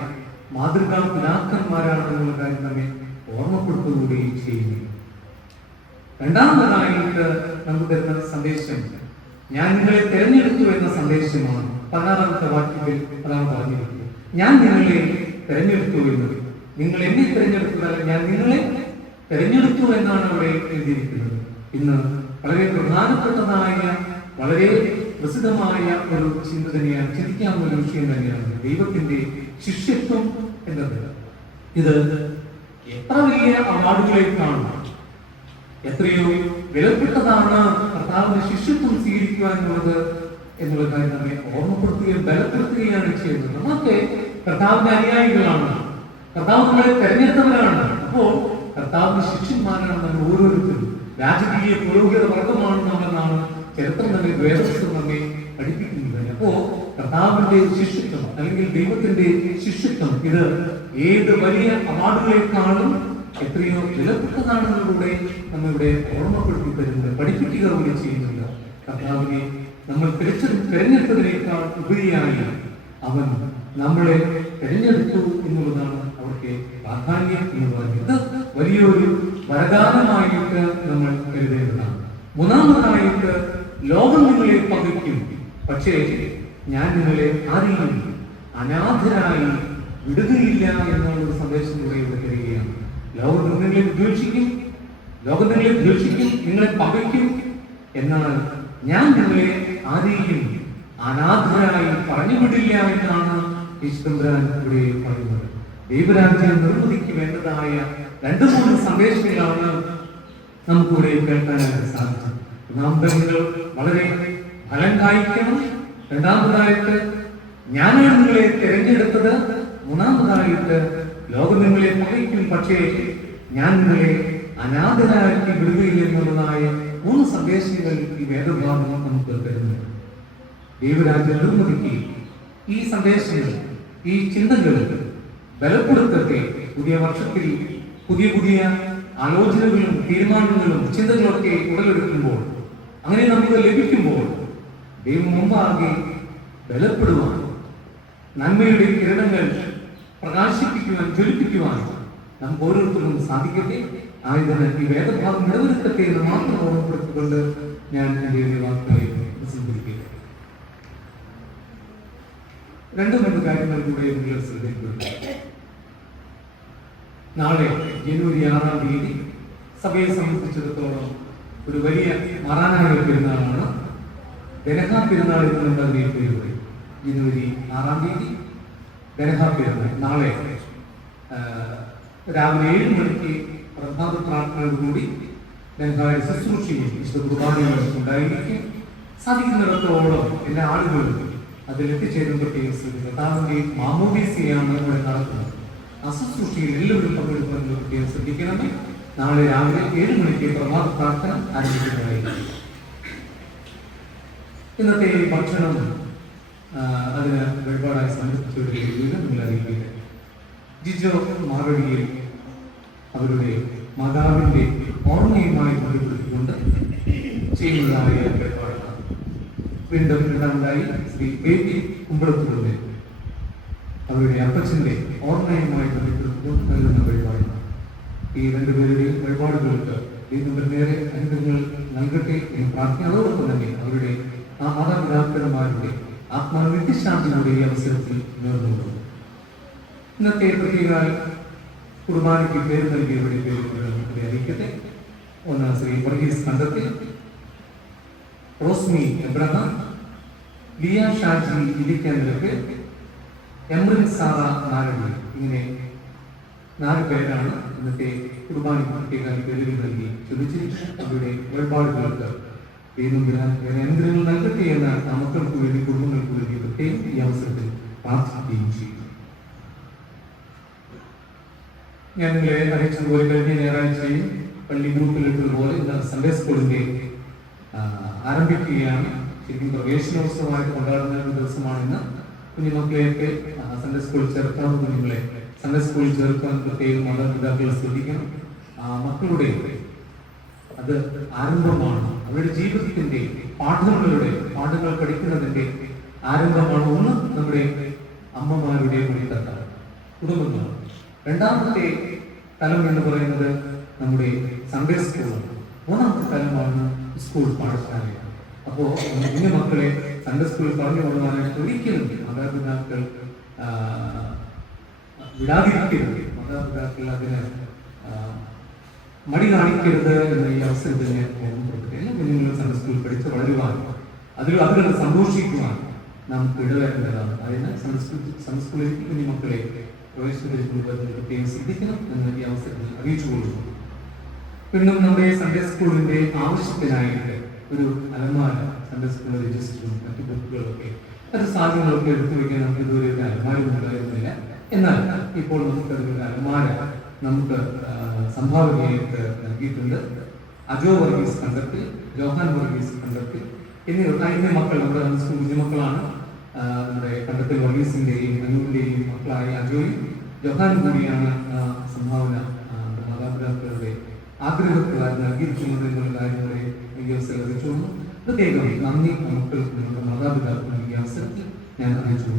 മാതൃകാ പിതാക്കന്മാരാണെന്നുള്ള കാര്യം നമ്മെ ഓർമ്മപ്പെടുത്തുകയും ചെയ്യുന്നു. രണ്ടാമതായിട്ട് നമുക്ക് തരുന്ന സന്ദേശം ഞാൻ നിങ്ങളെ തെരഞ്ഞെടുത്തു എന്ന സന്ദേശമാണ്. 16-ാമത്തെ വാക്യത്തിൽ അതാണ് പറഞ്ഞിരിക്കുന്നത്. ഞാൻ നിങ്ങളെ തെരഞ്ഞെടുത്തു എന്നത്. നിങ്ങൾ എന്നെ തെരഞ്ഞെടുത്തതല്ല, ഞാൻ നിങ്ങളെ തെരഞ്ഞെടുത്തു എന്നാണ് അവിടെ എഴുതിയിരിക്കുന്നത്. ഇന്ന് വളരെ പ്രധാനപ്പെട്ടതായ, വളരെ പ്രസിദ്ധമായ ഒരു ചിന്ത തന്നെയാണ്, ചിന്തിക്കാവുന്ന ഒരു വിഷയം തന്നെയാണ് ദൈവത്തിന്റെ ശിഷ്യത്വം എന്നത്. ഇത് എത്ര വലിയ അവാർഡുകളേക്കാണ്, എത്രയോ വിലപ്പെട്ടതാണ് കർത്താവിന്റെ ശിഷ്യത്വം സ്വീകരിക്കുക എന്നുള്ള കാര്യം നമ്മെ ഓർമ്മപ്പെടുത്തുകയും ബലപ്പെടുത്തുകയാണ് ചെയ്യുന്നത്. നമ്മളൊക്കെ കർത്താവിന്റെ അനുയായികളാണ്, കർത്താവ് നമ്മളെ തെരഞ്ഞെടുത്തവരാണ്. അപ്പോൾ കർത്താവിന്റെ ശിഷ്യന്മാരാണ് നമ്മൾ ഓരോരുത്തരും. രാജകീയ പുരോഹിത വർഗമാണ് നമ്മളെന്നാണ് ചരിത്രം നമ്മെ, വേദപുസ്തകം നമ്മെ പഠിപ്പിക്കുന്നത്. അപ്പോ കർത്താവിന്റെ ശിഷ്യത്വം അല്ലെങ്കിൽ ദൈവത്തിന്റെ ശിഷ്യത്വം ഇത് ഏത് വലിയ അവാർഡുകളെക്കാളും എത്രയോ വിലപ്പെട്ടതാണെന്നതിലൂടെ നമ്മളിവിടെ ഓർമ്മപ്പെടുത്തി തരുന്നത്, പഠിപ്പിക്കുക കൂടി ചെയ്യുന്നില്ല. കർത്താവിനെ നമ്മൾ തിരഞ്ഞെടുത്തതിനേക്കാൾ ഉപരിയായി അവൻ നമ്മളെ തിരഞ്ഞെടുത്തു എന്നുള്ളതാണ് അവർക്ക് പ്രാധാന്യം എന്ന് പറയുന്നത്. ഇത് വലിയൊരു വരദാനമായിട്ട് നമ്മൾ കരുതേണ്ടതാണ്. മൂന്നാമതായിട്ട് ലോകം നിങ്ങളെ പകയ്ക്കും, പക്ഷേ ഞാൻ നിങ്ങളെ ആരെയും അനാഥരായി വിടുകയില്ല എന്നുള്ള സന്ദേശം കൂടെ ഇവിടെ തരികയാണ്. ലോകം നിങ്ങളെ ദ്വേഷിക്കും, നിങ്ങളെ പകയ്ക്കും, എന്നാൽ ഞാൻ നിങ്ങളെ ആരെയും അനാഥരായി പറഞ്ഞുവിടില്ല എന്നാണ് യേശുദാസൻ ഇവിടെ പറയുന്നത്. ദൈവരാജ്യം നിർമ്മിതിക്ക് വേണ്ടതായ 2-3 സന്ദേശങ്ങളാണ് നമുക്കിവിടെ കേൾക്കാനായിട്ട് സാധിച്ചത്. ഒന്നാമത്തെ, നിങ്ങൾ വളരെ ഫലം കായ്ക്കണം. രണ്ടാമതായിട്ട്, ഞാനാണ് നിങ്ങളെ തിരഞ്ഞെടുത്തത്. മൂന്നാമതായിട്ട്, ലോകം നിങ്ങളെ പകയ്ക്കും, പക്ഷേ ഞാൻ നിങ്ങളെ അനാഥരാക്കി വിടുകയില്ല എന്നുള്ളതായ 3 സന്ദേശങ്ങൾ ഈ വേദഭാഗം നമുക്ക് തരുന്നുണ്ട്. ദൈവരാജ്യ നിർമ്മിതിക്ക് ഈ സന്ദേശങ്ങൾ, ഈ ചിന്തകൾ ബലപ്പെടുത്തട്ടെ. പുതിയ വർഷത്തിൽ പുതിയ ആലോചനകളും തീരുമാനങ്ങളും ചിന്തകളൊക്കെ ഉടലെടുക്കുമ്പോൾ, അങ്ങനെ നമുക്ക് ലഭിക്കുമ്പോൾ ദൈവം മുമ്പാകെ ബലപ്പെടുവാൻ, നന്മയുടെ കിരണങ്ങൾ പ്രകാശിപ്പിക്കുവാൻ, ജ്വലിപ്പിക്കുവാൻ നമുക്ക് ഓരോരുത്തർക്കും സാധിക്കട്ടെ. ആയതിന് ഈ വേദഭാഗം നിലനിർത്തട്ടെ എന്ന് മാത്രം ഓർമ്മപ്പെടുത്തിക്കൊണ്ട് ഞാൻ എൻ്റെ ഒരു വാക്കുകളെ പ്രസിദ്ധീകരിക്കുക. 2 കാര്യങ്ങൾ കൂടെ നിങ്ങൾ ശ്രദ്ധിക്കുക. നാളെ ജനുവരി 6-ാം തീയതി സഭയെ സംബന്ധിച്ചിടത്തോളം ഒരു വലിയ മറാനായ പെരുന്നാളാണ്. ദനഹ പെരുന്നാൾ എന്ന് നമ്മൾ അതിനെ പേര് പറയും. ജനുവരി 6-ാം തീയതി ദനഹ പെരുന്നാൾ. നാളെ രാവിലെ 7 മണിക്ക് പ്രഭാത പ്രാർത്ഥനയോടുകൂടി ദനഹയുടെ ശുശ്രൂഷയും വിശുദ്ധ കുർബാനയും ഉണ്ടായിരിക്കും. സാധിക്കുന്നിടത്തോളം എല്ലാ ആളുകളും അതിലെത്തിച്ചേരുമ്പോഴത്തേക്കും കർത്താവിന്റെ മാമോദീസയാണ് ഇവിടെ നടക്കുന്നത്. ആ ശുശ്രൂഷയിൽ എല്ലാവരും പങ്കെടുക്കുന്നത് പ്രത്യേകം ശ്രദ്ധിക്കണം. നാളെ രാവിലെ 7 മണിക്ക് പ്രഭാത പ്രാർത്ഥന ആരംഭിക്കുന്നതായിരിക്കും. ഇന്നത്തെ ഭക്ഷണം അതിന് വഴിപാടായി സമർപ്പിച്ചുകൊണ്ടിരിക്കുകയും നിങ്ങൾ അറിയിക്കുക. ജിജോ മാറടിയിൽ അവരുടെ മാതാവിന്റെ ഓർമ്മയുമായി ബന്ധപ്പെടുത്തിക്കൊണ്ട് ചെയ്യുന്നതായ വഴിപാടാണ്. വീണ്ടും രണ്ടാമതായി ശ്രീ ബേബി കുമ്പളത്തൂരിന്റെ അവരുടെ അപ്പച്ചന്റെ ഓർമ്മയുമായി ബന്ധപ്പെടുത്തിക്കൊണ്ട് നൽകുന്ന വഴിപാടാണ്. ഈ 2 പേരുടെയും വഴിപാടുകൾക്ക് ദൈവം നേരെ അനുഗ്രഹങ്ങൾ നൽകട്ടെ എന്ന് പ്രാർത്ഥന. അതോടൊപ്പം തന്നെ അവരുടെ ആ മാതാപിതാക്കന്മാരുടെ ആത്മാവിത്യശാന്തിയുടെ ഈ അവസരത്തിൽ നേർന്നുകൊണ്ടു. ഇന്നത്തെ പ്രത്യേക കുർബാനയ്ക്ക് പേര് നൽകിയവരുടെ പേരുകളെ അറിയിക്കട്ടെ. ഒന്ന് ശ്രീ വർഗീസ് കണ്ടത്തിൽ, റോസ്മി എബ്രഹാം, ലിയ ഷാജി ഇരിക്കാനിലക്ക്, എമ്രിൻ സാറ നാരടി. ഇങ്ങനെ 4 പേരാണ് ഇന്നത്തെ കുർബാനയ്ക്ക് പ്രത്യേക പേരുകൾ നൽകി ചൊല്ലിച്ചിരിക്കുന്നത്. അവരുടെ വഴിപാടുകൾക്ക് അനുഗ്രഹങ്ങൾ നൽകട്ടെ എന്ന് മക്കൾക്ക് വേണ്ടി, കുടുംബങ്ങൾക്ക് വേണ്ടി പ്രത്യേകം ഈ അവസരത്തിൽ പ്രാർത്ഥിക്കുകയും ചെയ്യുന്നു. ഞാൻ നിങ്ങളെ അറിയിച്ചതുപോലെ കഴിഞ്ഞ ഞായറാഴ്ചയും പള്ളി ഗ്രൂപ്പിലിട്ടതുപോലെ ഇന്ന് സൺഡേ സ്കൂളിന്റെ ആരംഭിക്കുകയാണ്. ശരിക്കും പ്രവേശനോത്സവമായിട്ട് കൊണ്ടാടുന്ന ഒരു ദിവസമാണ് ഇന്ന്. കുഞ്ഞുമക്കളെയൊക്കെ സൺഡേ സ്കൂളിൽ ചേർക്കണം. കുഞ്ഞുങ്ങളെ സൺഡേ സ്കൂളിൽ ചേർക്കാൻ പ്രത്യേകം മാതാപിതാക്കളെ ശ്രദ്ധിക്കണം. മക്കളുടെ അത് ആരംഭമാണ്. അവരുടെ ജീവിതത്തിന്റെ പാഠങ്ങൾ പഠിക്കുന്നതിന്റെ ആരംഭമാണ്. ഒന്ന് നമ്മുടെ അമ്മമാരുടെ മണിത്തട്ടാണ്, കുടുംബങ്ങൾ. രണ്ടാമത്തെ തലം എന്ന് പറയുന്നത് നമ്മുടെ സൺഡേ സ്കൂളാണ്. 3ാമത്തെ തലമാണ് സ്കൂൾ പാഠശാലയാണ്. അപ്പോൾ കുഞ്ഞു മക്കളെ സൺഡേ സ്കൂളിൽ പറഞ്ഞു കൊണ്ടുപോകാനായിട്ട് ഒരിക്കലും മാതാപിതാക്കൾ വിടാതിരിക്കരുത്. മാതാപിതാക്കൾ അതിന് മടി കാണിക്കരുത് എന്ന ഈ അവസരത്തിൽ ഞാൻ ഓർമ്മപ്പെടുത്തുക. എല്ലാ കുഞ്ഞുങ്ങളും സൺഡേ സ്കൂളിൽ പഠിച്ച് വളരുവാൻ, അതിൽ സന്തോഷിക്കുവാൻ നമുക്ക് ഇടവരേണ്ടതാണ്. അതിന് സൺഡേ സ്കൂളിൽ കുഞ്ഞുമക്കളെ പ്രവേശിക്കുന്നതിന് പ്രത്യേകം ശ്രദ്ധിക്കണം എന്ന് ഈ അവസരത്തിൽ അറിയിച്ചുകൊള്ളുന്നു. പിന്നെ നമ്മുടെ സൺഡേ സ്കൂളിന്റെ ആവശ്യത്തിനായിട്ട് ഒരു അലമാര, സൺഡേ സ്കൂൾ രജിസ്റ്ററും മറ്റു ബുക്കുകളൊക്കെ മറ്റു സാധനങ്ങളൊക്കെ എടുത്തു വയ്ക്കാൻ നമുക്ക് ഇതുവരെ ഒരു അലമാര ഉണ്ടായിരുന്നില്ല. എന്നാൽ ഇപ്പോൾ നമുക്കതൊരു അലമാര നമുക്ക് സംഭാവനയായിട്ട് നൽകിയിട്ടുണ്ട്. അജോ വർഗീസ് കണ്ടത്തിൽ, ജോഹാൻ വർഗീസ് കണ്ടത്തിൽ എന്നീ മക്കൾ നമ്മുടെ സ്കൂൾ കുഞ്ഞുമക്കളാണ്. നമ്മുടെ കണ്ടത്തിൽ വർഗീസിന്റെയും അനുവിന്റെയും മക്കളായ അജോയും ജോഹാനും കൂടിയാണ് സംഭാവന മാതാപിതാക്കളുടെ ആഗ്രഹപ്രകാരം നൽകിയിരിക്കുന്നത് എന്നുള്ള കാര്യങ്ങളെ ഈ അവസരം അറിയിച്ചുകൊണ്ട് പ്രത്യേകം നന്ദി മക്കൾക്ക്, നമ്മുടെ മാതാപിതാക്കളും ഈ അവസരത്തിൽ ഞാൻ അറിയിച്ചു.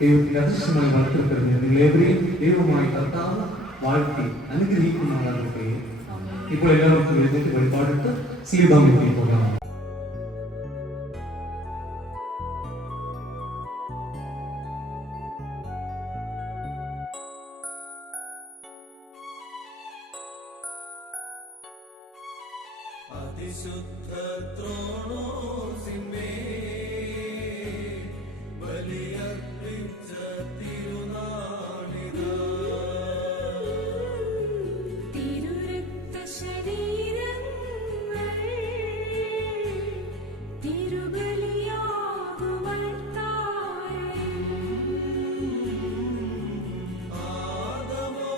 ദൈവത്തിന്റെ അദൃശ്യമായി വളർത്തിക്കറിഞ്ഞ് നിങ്ങളേവരെയും ദൈവമായി കർത്താവ് വാഴ്ത്തി അനുഗ്രഹിക്കുന്നതാകട്ടെ. ഇപ്പോൾ എല്ലാവർക്കും എഴുന്നേറ്റ് വഴിപാടിട്ട് സ്ലീബാമിലേക്ക് പോകാം. അതിശുദ്ധ ത്രോണോസിന്മേൽ ബലിയർപ്പിച്ച തിരുനാളിതാ. തിരുരക്ത ശരീരങ്ങൾ തിരുബലിയാകുവാൻ താരയും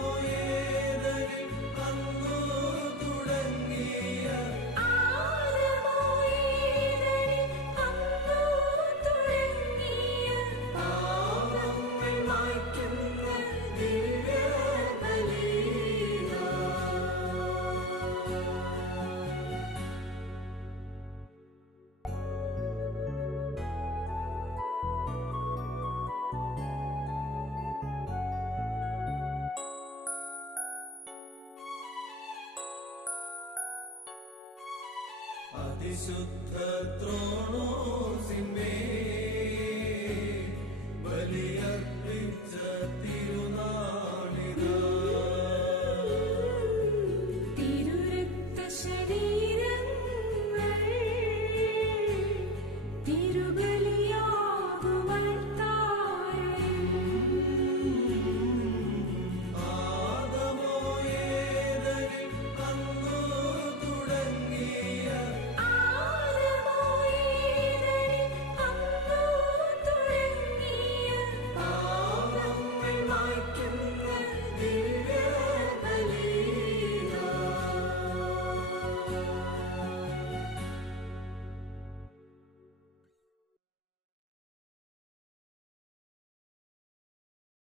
ആദമോയേദനിൽ അന്നു തുടങ്ങിയ പാപങ്ങൾ മാറ്റുന്ന ദിവ്യബലിയാ. അതിശുദ്ധ ത്രോണോസിന്മേൽ ബലിയർപ്പിച്ച